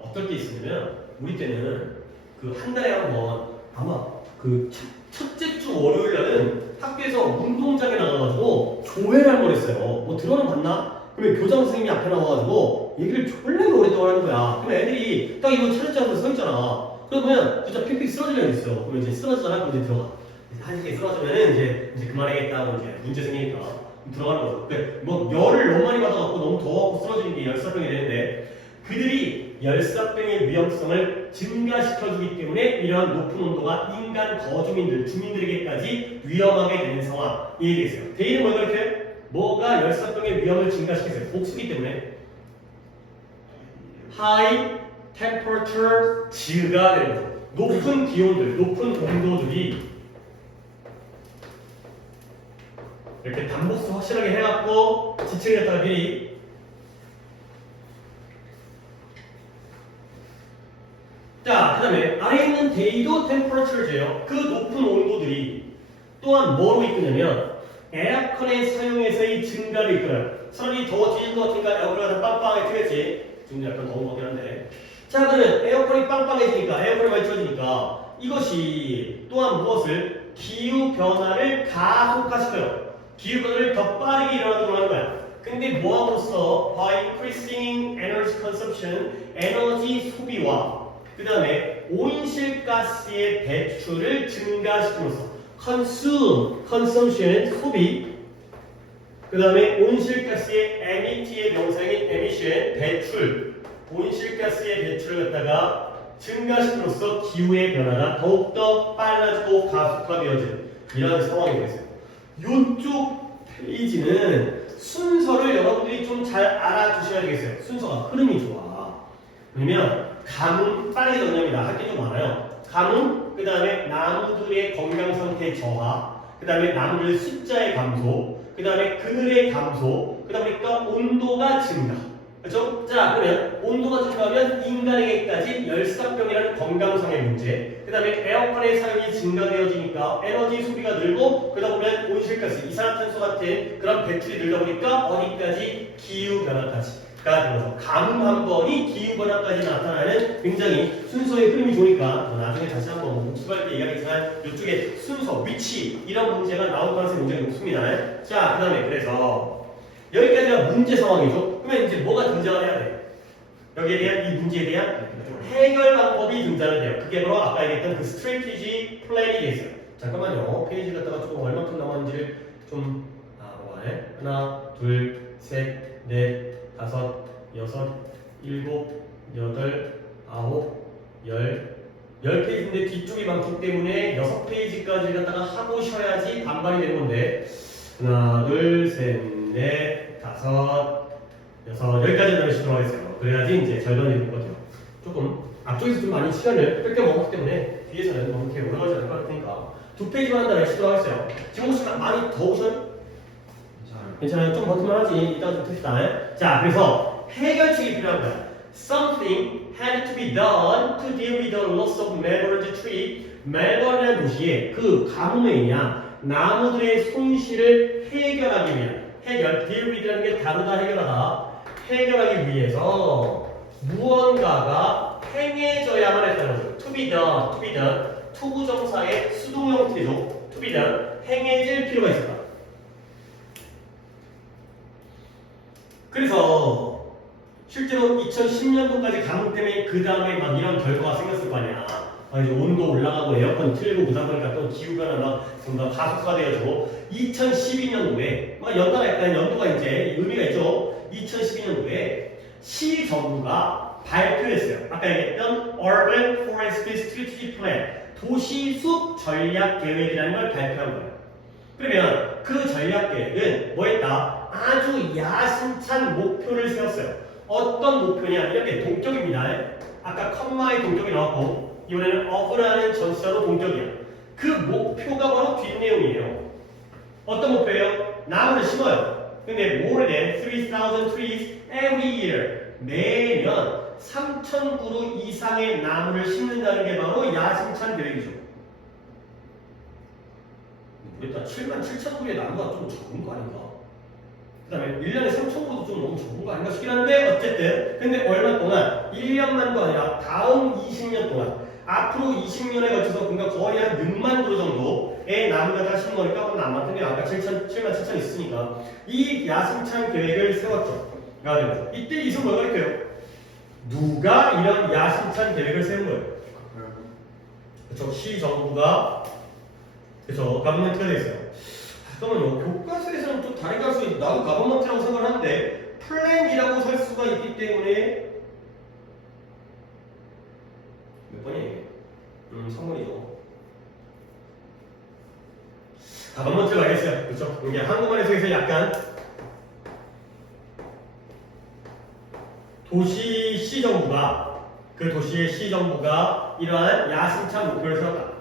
어떨 때 있으면 우리 때는 그 한 달에 한 번 아마 그 첫째 주 월요일 날은 학교에서 운동장에 나가가지고 조회를 한 번 했어요. 뭐 들어는 봤나? 그러면 교장 선생님이 앞에 나와가지고 얘기를 졸라 오랫동안 하는 거야. 그러면 애들이 딱 이거 차렷지 하면서 서 있잖아. 그러면 진짜 픽픽 쓰러지려 있어. 그러면 이제 쓰러지잖아. 그럼 이제 들어가. 한 시간 쓰러지면은 이제 그만하겠다고 이제 문제 생기니까 들어가는 거죠. 근데 뭐 열을 너무 많이 받아갖고 너무 더워갖고 쓰러지는 게 열사병이 되는데 그들이 열사병의 위험성을 증가시켜주기 때문에 이러한 높은 온도가 인간 거주민들, 주민들에게까지 위험하게 되는 상황이 되겠어요. 대의는 뭐 이렇게? 뭐가 열사병의 위험을 증가시켰어요? 복수기 때문에 high temperature가 되는 거죠. 높은 기온들, 높은 온도들이 이렇게 단복수 확실하게 해갖고 지층을 갖다가 미리 자, 그 다음에 아래에 있는 데이도 템퍼러처를재요. 그 높은 온도들이 또한 뭐로 이끄냐면 에어컨의 사용에서의 증가를 이끌어요. 사람이 더워지는 것 같으니까 에어컨이 빵빵하게 틀겠지. 지금 약간 더운 거긴 한데. 자, 그러면 에어컨이 빵빵해지니까 에어컨이 많이 틀어지니까 이것이 또한 무엇을 기후 변화를 가속화시켜요. 기후 변화를 더 빠르게 일어나도록 하는 거야. 근데 뭐함으로써 by increasing energy consumption, 에너지 소비와 그 다음에 온실가스의 배출을 증가시킴으로써 consumption, 소비 그 다음에 온실가스의 emit의 명사인 emission, 배출 온실가스의 배출을 갖다가 증가시킴으로써 기후의 변화가 더욱더 빨라지고 가속화되어지는 이런 상황이 되겠어요. 이쪽 페이지는 순서를 여러분들이 좀 잘 알아두셔야 되겠어요. 순서가 흐름이 좋아. 그러면 가뭄 빠르게 정리합니다. 할 게 좀 많아요. 가뭄, 그 다음에 나무들의 건강 상태 저하, 그 다음에 나무들 숫자의 감소, 그 다음에 그늘의 감소, 그 다음에 온도가 증가. 그렇죠? 자, 그러면 온도가 증가하면 인간에게까지 열사병이라는 건강상의 문제, 그 다음에 에어컨의 사용이 증가되어지니까 에너지 소비가 늘고, 그러다 보면 온실가스, 이산화탄소 같은 그런 배출이 늘다 보니까 어디까지? 기후변화까지가 되는 거죠. 가뭄 한 번이 기후변화까지 나타나는 굉장히 순서의 흐름이 좋으니까 나중에 다시 한번 복습할 때 이야기했지만 이쪽에 순서, 위치 이런 문제가 나올 가능성이 굉장히 높습니다. 자, 그 다음에 그래서 여기까지가 문제 상황이죠. 그러면 이제 뭐가 등장을 해야 돼? 여기에 대한 이 문제에 대한 해결 방법이 등장을 해요. 그게 바로 아까 얘기했던 그 스트래티지 플랜이 돼 있어요. 잠깐만요. 페이지 갖다가 조금 얼마큼 남았는지를 좀 하나, 둘, 셋, 넷, 다섯, 여섯, 일곱, 여덟, 아홉, 열 10페이지인데 뒤쪽이 많기 때문에 6페이지까지 갖다가 하고 쉬어야지 반반이 되는 건데 하나, 둘, 셋, 넷, 다섯, 여섯, 여기까지 넣으시도록 하겠어요. 그래야지 이제 절반이 되는 거죠. 조금 앞쪽에서 좀 많이 시간을 뺏겨 먹었기 때문에 뒤에서는 너무 이렇게 올라가지 않을 것 같으니까 2페이지만 한다 하시도록 하겠어요. 지금 혹시 많이 더우셔요? 괜찮아요. 좀 버티면 하지. 이따가 좀 봅시다. 자, 그래서 해결책이 필요한 거야. Something had to be done to deal with the loss of Melbourne tree. 멜버른이라는 도시에 그 가뭄에 의한 나무들의 손실을 해결하기 위한 deal with라는 게 다루다 해결하다 해결하기 위해서 무언가가 행해져야만 했다는 거죠. To be done. 투부정사의 수동 형태죠. To be done. 행해질 필요가 있었다. 그래서 실제로 2010년도까지 가뭄 때문에 그 다음에 막 이런 결과가 생겼을 거 아니야. 이제 온도 올라가고 에어컨 틀고 그러다 보니까 또 기후변화 막 가속화되어지고 2012년도에 막 연도가 약간 연도가 이제 의미가 있죠. 2012년도에 시 정부가 발표했어요. 아까 얘기했던 Urban Forest Strategy Plan 도시숲 전략 계획이라는 걸 발표한 거예요. 그러면 그 전략 계획은 뭐였다? 아주 야심찬 목표를 세웠어요. 어떤 목표냐? 이렇게 동격입니다. 아까 컴마의 동격이 나왔고 이번에는 of라는 전치사로 동격이야. 그 목표가 바로 뒷내용이에요. 어떤 목표예요? 나무를 심어요. 근데 more than 3,000 trees every year. 매년 3,000그루 이상의 나무를 심는다는 게 바로 야심찬 계획이죠. 일단 77,000그루의 나무가 좀 적은 거 아닌가? 그 다음에 1년에 3,000그루도 좀 너무 적은 거 아닌가 싶긴 한데 어쨌든 근데 얼마 동안 1년만도 아니라 다음 20년 동안 앞으로 20년에 걸쳐서 그러니까 거의 한 6만 그루 정도의 나무가 다 심은 거니까 그건 안 맞는데 아까 7만 7천 있으니까 이 야심찬 계획을 세웠죠. 그래가지고 이때 이승 뭘 가르쳐요? 누가 이런 야심찬 계획을 세운 거예요? 그렇죠. 시정부가 그래서 가버먼트가 되어 있어요. 잠깐만요. 교과서에서는 좀 다른 가수 나도 가버먼트라고 생각을 하는데 플랜이라고 살 수가 있기 때문에 몇 번이에요? 3번이죠. 가버먼트가 알겠어요. 그렇죠? 이게 한국말 해석에서 약간 도시 시정부가 그 도시의 시정부가 이러한 야심찬 목표를 세웠다.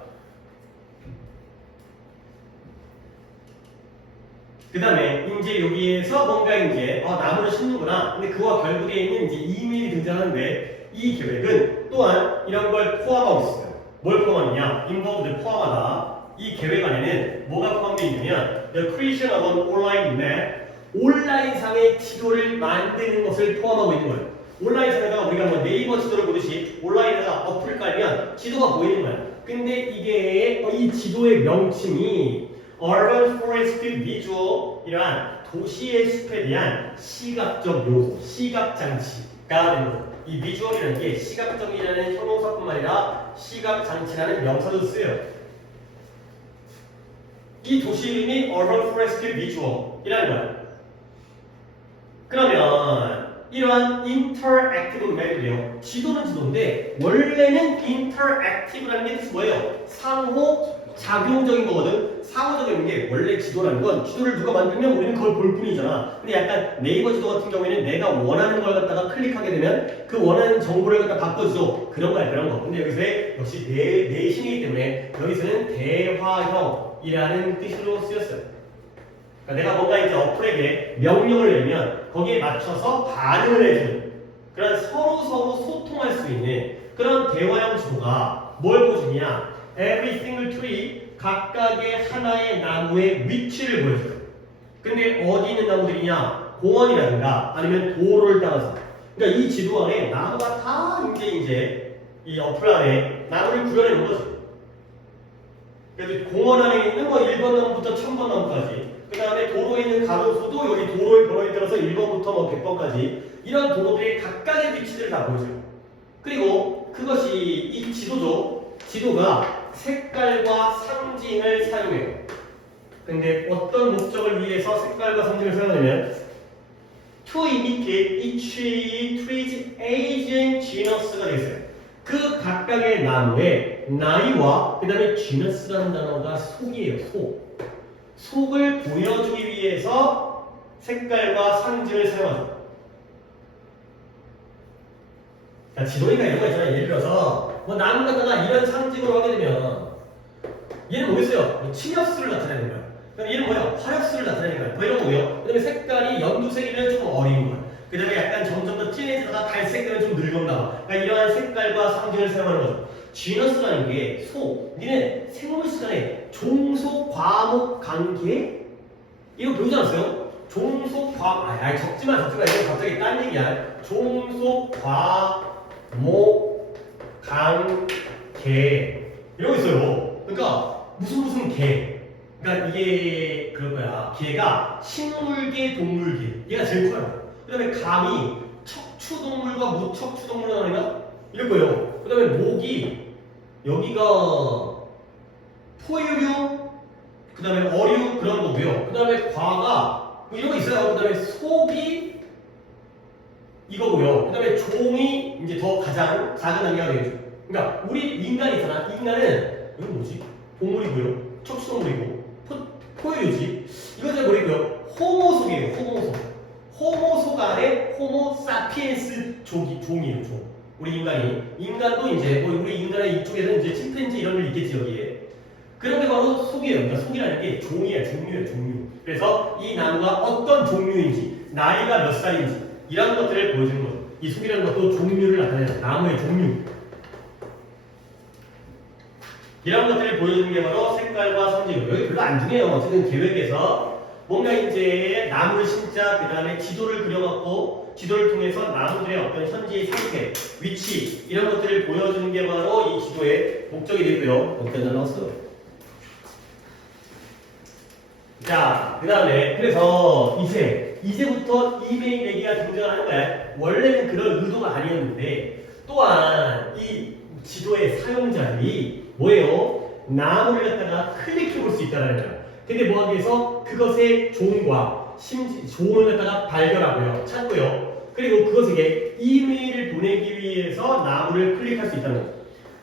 그 다음에 이제 여기에서 뭔가 이제 나무를 심는구나. 근데 그와 결부되어 있는 이제 이메일이 등장하는데 이 계획은 또한 이런 걸 포함하고 있어요. 뭘 포함하느냐? involved 포함하다. 이 계획 안에는 뭐가 포함되어 있느냐? The creation of an online map. 온라인상의 지도를 만드는 것을 포함하고 있는 거예요. 온라인상에다가 우리가 뭐 네이버 지도를 보듯이 온라인에다가 어플을 깔면 지도가 보이는 거야. 근데 이게 이 지도의 명칭이 Urban Forest Visual 이러한 도시의 숲에 대한 시각적 요소, 시각 장치가 되는 거죠. 이 비주얼이라는 게 시각적이라는 형용사뿐만 아니라 시각 장치라는 명사도 쓰여요. 이 도시 이름이 Urban Forest Visual이라는 거야. 그러면 이러한 interactive 맵이래요. 지도는 지도인데 원래는 interactive라는 게 뜻이 뭐예요? 상호 작용적인 거거든. 상호작용인 게 원래 지도라는 건 지도를 누가 만들면 우리는 그걸 볼 뿐이잖아. 근데 약간 네이버 지도 같은 경우에는 내가 원하는 걸 갖다가 클릭하게 되면 그 원하는 정보를 갖다 바꿔줘. 그런 거야, 그런 거. 근데 여기서 역시 내신이기 때문에 여기서는 대화형이라는 뜻으로 쓰였어요. 그러니까 내가 뭔가 이제 어플에게 명령을 내면 거기에 맞춰서 반응을 해주는 그런 서로 소통할 수 있는 그런 대화형 지도가 뭘 보여주냐? Every single tree 각각의 하나의 나무의 위치를 보여줘요. 근데 어디 있는 나무들이냐? 공원이라든가 아니면 도로를 따라서. 그러니까 이 지도 안에 나무가 다 이제 이 어플 안에 나무를 구현해 놓은 거죠. 그래서 공원 안에 있는 뭐 1번 나무부터 1000번 나무까지, 그 다음에 도로에 있는 가로수도 여기 도로의 번호에 따라서 1번부터 뭐 100번까지 이런 도로들의 각각의 위치들을 다 보여줘요. 그리고 그것이 이 지도가 색깔과 상징을 사용해요. 근데 어떤 목적을 위해서 색깔과 상징을 사용하냐면 to indicate each tree's age and genus가 되겠어요. 그 각각의 나무의 나이와 그 다음에 genus라는 단어가 속이에요. 속을 보여주기 위해서 색깔과 상징을 사용하죠. 자, 지도니까 이런 거 있잖아요. 예를 들어서 뭐 나무 갖다가 이런 상징으로 하게 되면 얘는 뭐겠어요? 침엽수를 나타내는 거야. 그럼 얘는 뭐야? 화력수를 나타내는 거야. 뭐 이런 거고요. 그 다음에 색깔이 연두색이면 좀 어린 거야. 그 다음에 약간 점점 더 진해지다가 갈색되면 좀 늙었나 봐. 그러니까 이러한 색깔과 상징을 사용하는 거죠. 지너스라는 게 니네 생물 시간에 종속, 과목, 관계? 이거 배우지 않았어요? 종속, 적지 마. 이거 갑자기 딴 얘기야. 종속, 과목, 관계. 이런 거 있어요. 그러니까 무슨 개. 그러니까 이게 그럴 거야. 개가 식물계, 동물계. 얘가 제일 커요. 그 다음에 감이 척추동물과 무척추동물을 나누나? 이럴 거예요. 그 다음에 목이 여기가 포유류, 그 다음에 어류 그런 거고요. 그 다음에 과가 뭐 이런 거 있어요. 그 다음에 속이 이거고요. 그 다음에 종이 이제 더 가장 작은 단계가 되겠죠. 그러니까 우리 인간이잖아. 인간은 이건 뭐지? 동물이고요. 척추동물이고 포유류지. 이거 잘 모르고요. 호모속이에요. 호모속 안에 호모사피엔스 종이에요. 우리 인간도 이제 뭐 우리 인간의 이쪽에는 이제 침팬지 이런 게 있겠지 여기에. 그런 게 바로 속이에요. 그러니까 속이라는 게 종류예요. 그래서 이 나무가 어떤 종류인지, 나이가 몇 살인지 이런 것들을 보여주는 거죠. 이 속이라는 것도 종류를 나타내는 나무의 종류. 이런 것들을 보여주는 게 바로 색깔과 상징. 여기 별로 안 중요해요. 어쨌든 계획에서 뭔가 이제 나무를 심자, 그 다음에 지도를 그려갖고 지도를 통해서 나무들의 어떤 현지의 상태, 위치 이런 것들을 보여주는 게 바로 이 지도의 목적이 되고요. 어떻게 나눴어요? 자, 그 다음에 그래서 이제부터 이메일 얘기가 등장하는 거야. 원래는 그런 의도가 아니었는데 또한 이 지도의 사용자들이 뭐예요? 나무를 갖다가 클릭해 볼 수 있다는 거야. 근데 뭐하기 위해서 그것의 종과 종을 갖다가 발견하고요, 찾고요. 그리고 그것에게 이메일을 보내기 위해서 나무를 클릭할 수 있다는 거죠.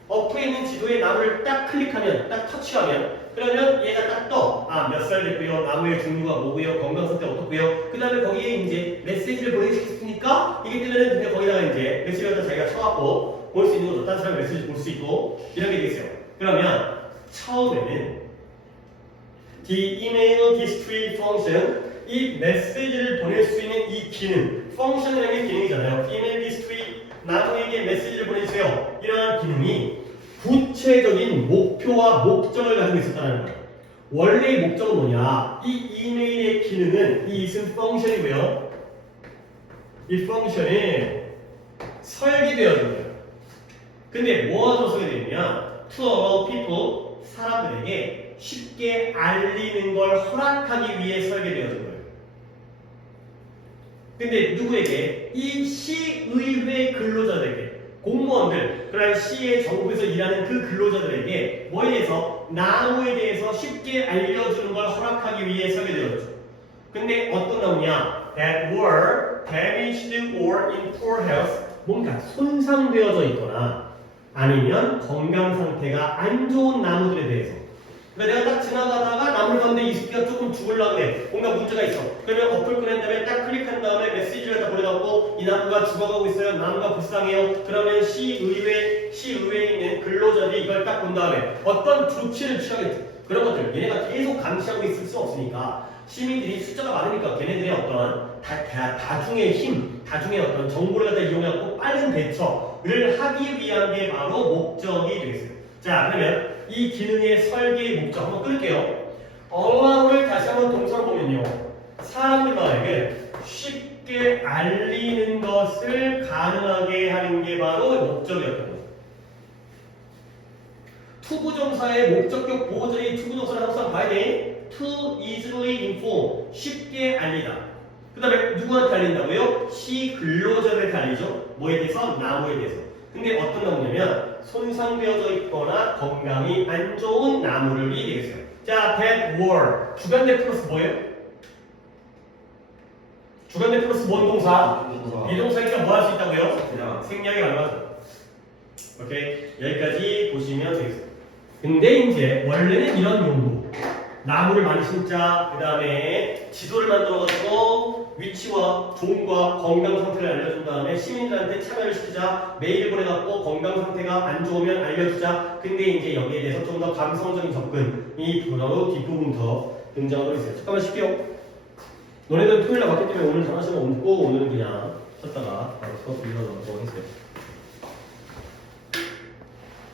어플에 있는 지도에 나무를 딱 클릭하면, 딱 터치하면, 그러면 얘가 딱 떠. 몇 살 됐고요, 나무의 종류가 뭐고요, 건강 상태 어떻고요. 그 다음에 거기에 이제 메시지를 보내고 싶으니까 이게 뜨면은 근데 거기다가 이제 메시지를 자기가 쳐갖고 볼 수 있는 거죠. 다른 사람 메시지 볼 수 있고 이런 게 되겠어요. 그러면 처음에는 The email distribute function, 이 메시지를 보낼 수 있는 이 기능, 펑션이라는 게 기능이잖아요. email distribute, 나무에게 메시지를 보내주세요. 이러한 기능이 구체적인 목표와 목적을 가지고 있었다는 거예요. 원래의 목적은 뭐냐? 이 이메일의 기능은 이 있은 펑션이고요. 이 펑션이 설계되어진 거예요. 근데 뭐가 설계되느냐? to allow people, 사람들에게 쉽게 알리는 걸 허락하기 위해 설계되어진 거예요. 근데 누구에게? 이 시의회 근로자들에게, 공무원들, 그러나 시의 정부에서 일하는 그 근로자들에게 뭐에 대해서? 나무에 대해서 쉽게 알려주는 걸 허락하기 위해 설계되었죠. 근데 어떤 나무냐? That were damaged or in poor health, 뭔가 손상되어져 있거나 아니면 건강 상태가 안 좋은 나무들에 대해서. 그러니까 내가 딱 지나가다가 나물 가운데 이 숲이가 조금 죽으려고 해. 뭔가 문제가 있어. 그러면 어플 꺼낸 다음에 딱 클릭한 다음에 메시지를 다 보내갖고 이 나무가 죽어가고 있어요. 나무가 불쌍해요. 그러면 시의회에 있는 근로자들이 이걸 딱 본 다음에 어떤 조치를 취하겠지. 그런 것들 얘네가 계속 감시하고 있을 수 없으니까 시민들이 숫자가 많으니까 걔네들의 어떤 다중의 힘, 다중의 어떤 정보를 갖다 이용하고 빠른 대처를 하기 위한 게 바로 목적이 되겠어요. 자, 그러면 이 기능의 설계의 목적 한번 끌게요. allow를 다시 한번 동사로 보면요. 사람들에게 쉽게 알리는 것을 가능하게 하는 게 바로 목적이었던 거죠. 투부정사의 목적격 보호절이 투부정사를 항상 봐야 돼. To easily inform, 쉽게 알리다. 그 다음에 누구한테 알린다고요? 시 근로자들한테 알리죠. 뭐에 대해서? 나무에 대해서. 근데 어떤 나무냐면 손상되어져 있거나 건강이 안 좋은 나무를이 되겠어요. 자, that were 주간대 플러스 뭐예요? 주간대 플러스 뭔 동사? 비동사니까 뭐 할 수 있다고요? 생략이 가능하죠. 오케이, 여기까지 보시면 되겠어요. 근데 이제 원래는 이런 용도, 나무를 많이 심자, 그 다음에 지도를 만들어가지고 위치와 종과 건강 상태를 알려준 다음에 시민들한테 참여를 시키자, 메일을 보내갖고 건강 상태가 안 좋으면 알려주자. 근데 이제 여기에 대해서 좀 더 감성적인 접근이 바로 뒷부분부터 등장하도록 있어요. 잠깐만 쉴게요. 너네들은 토요일날 맞기 때문에 오늘 장난치면 없고 오늘은 그냥 쳤다가 바로 수업 이어가도록 하겠어요.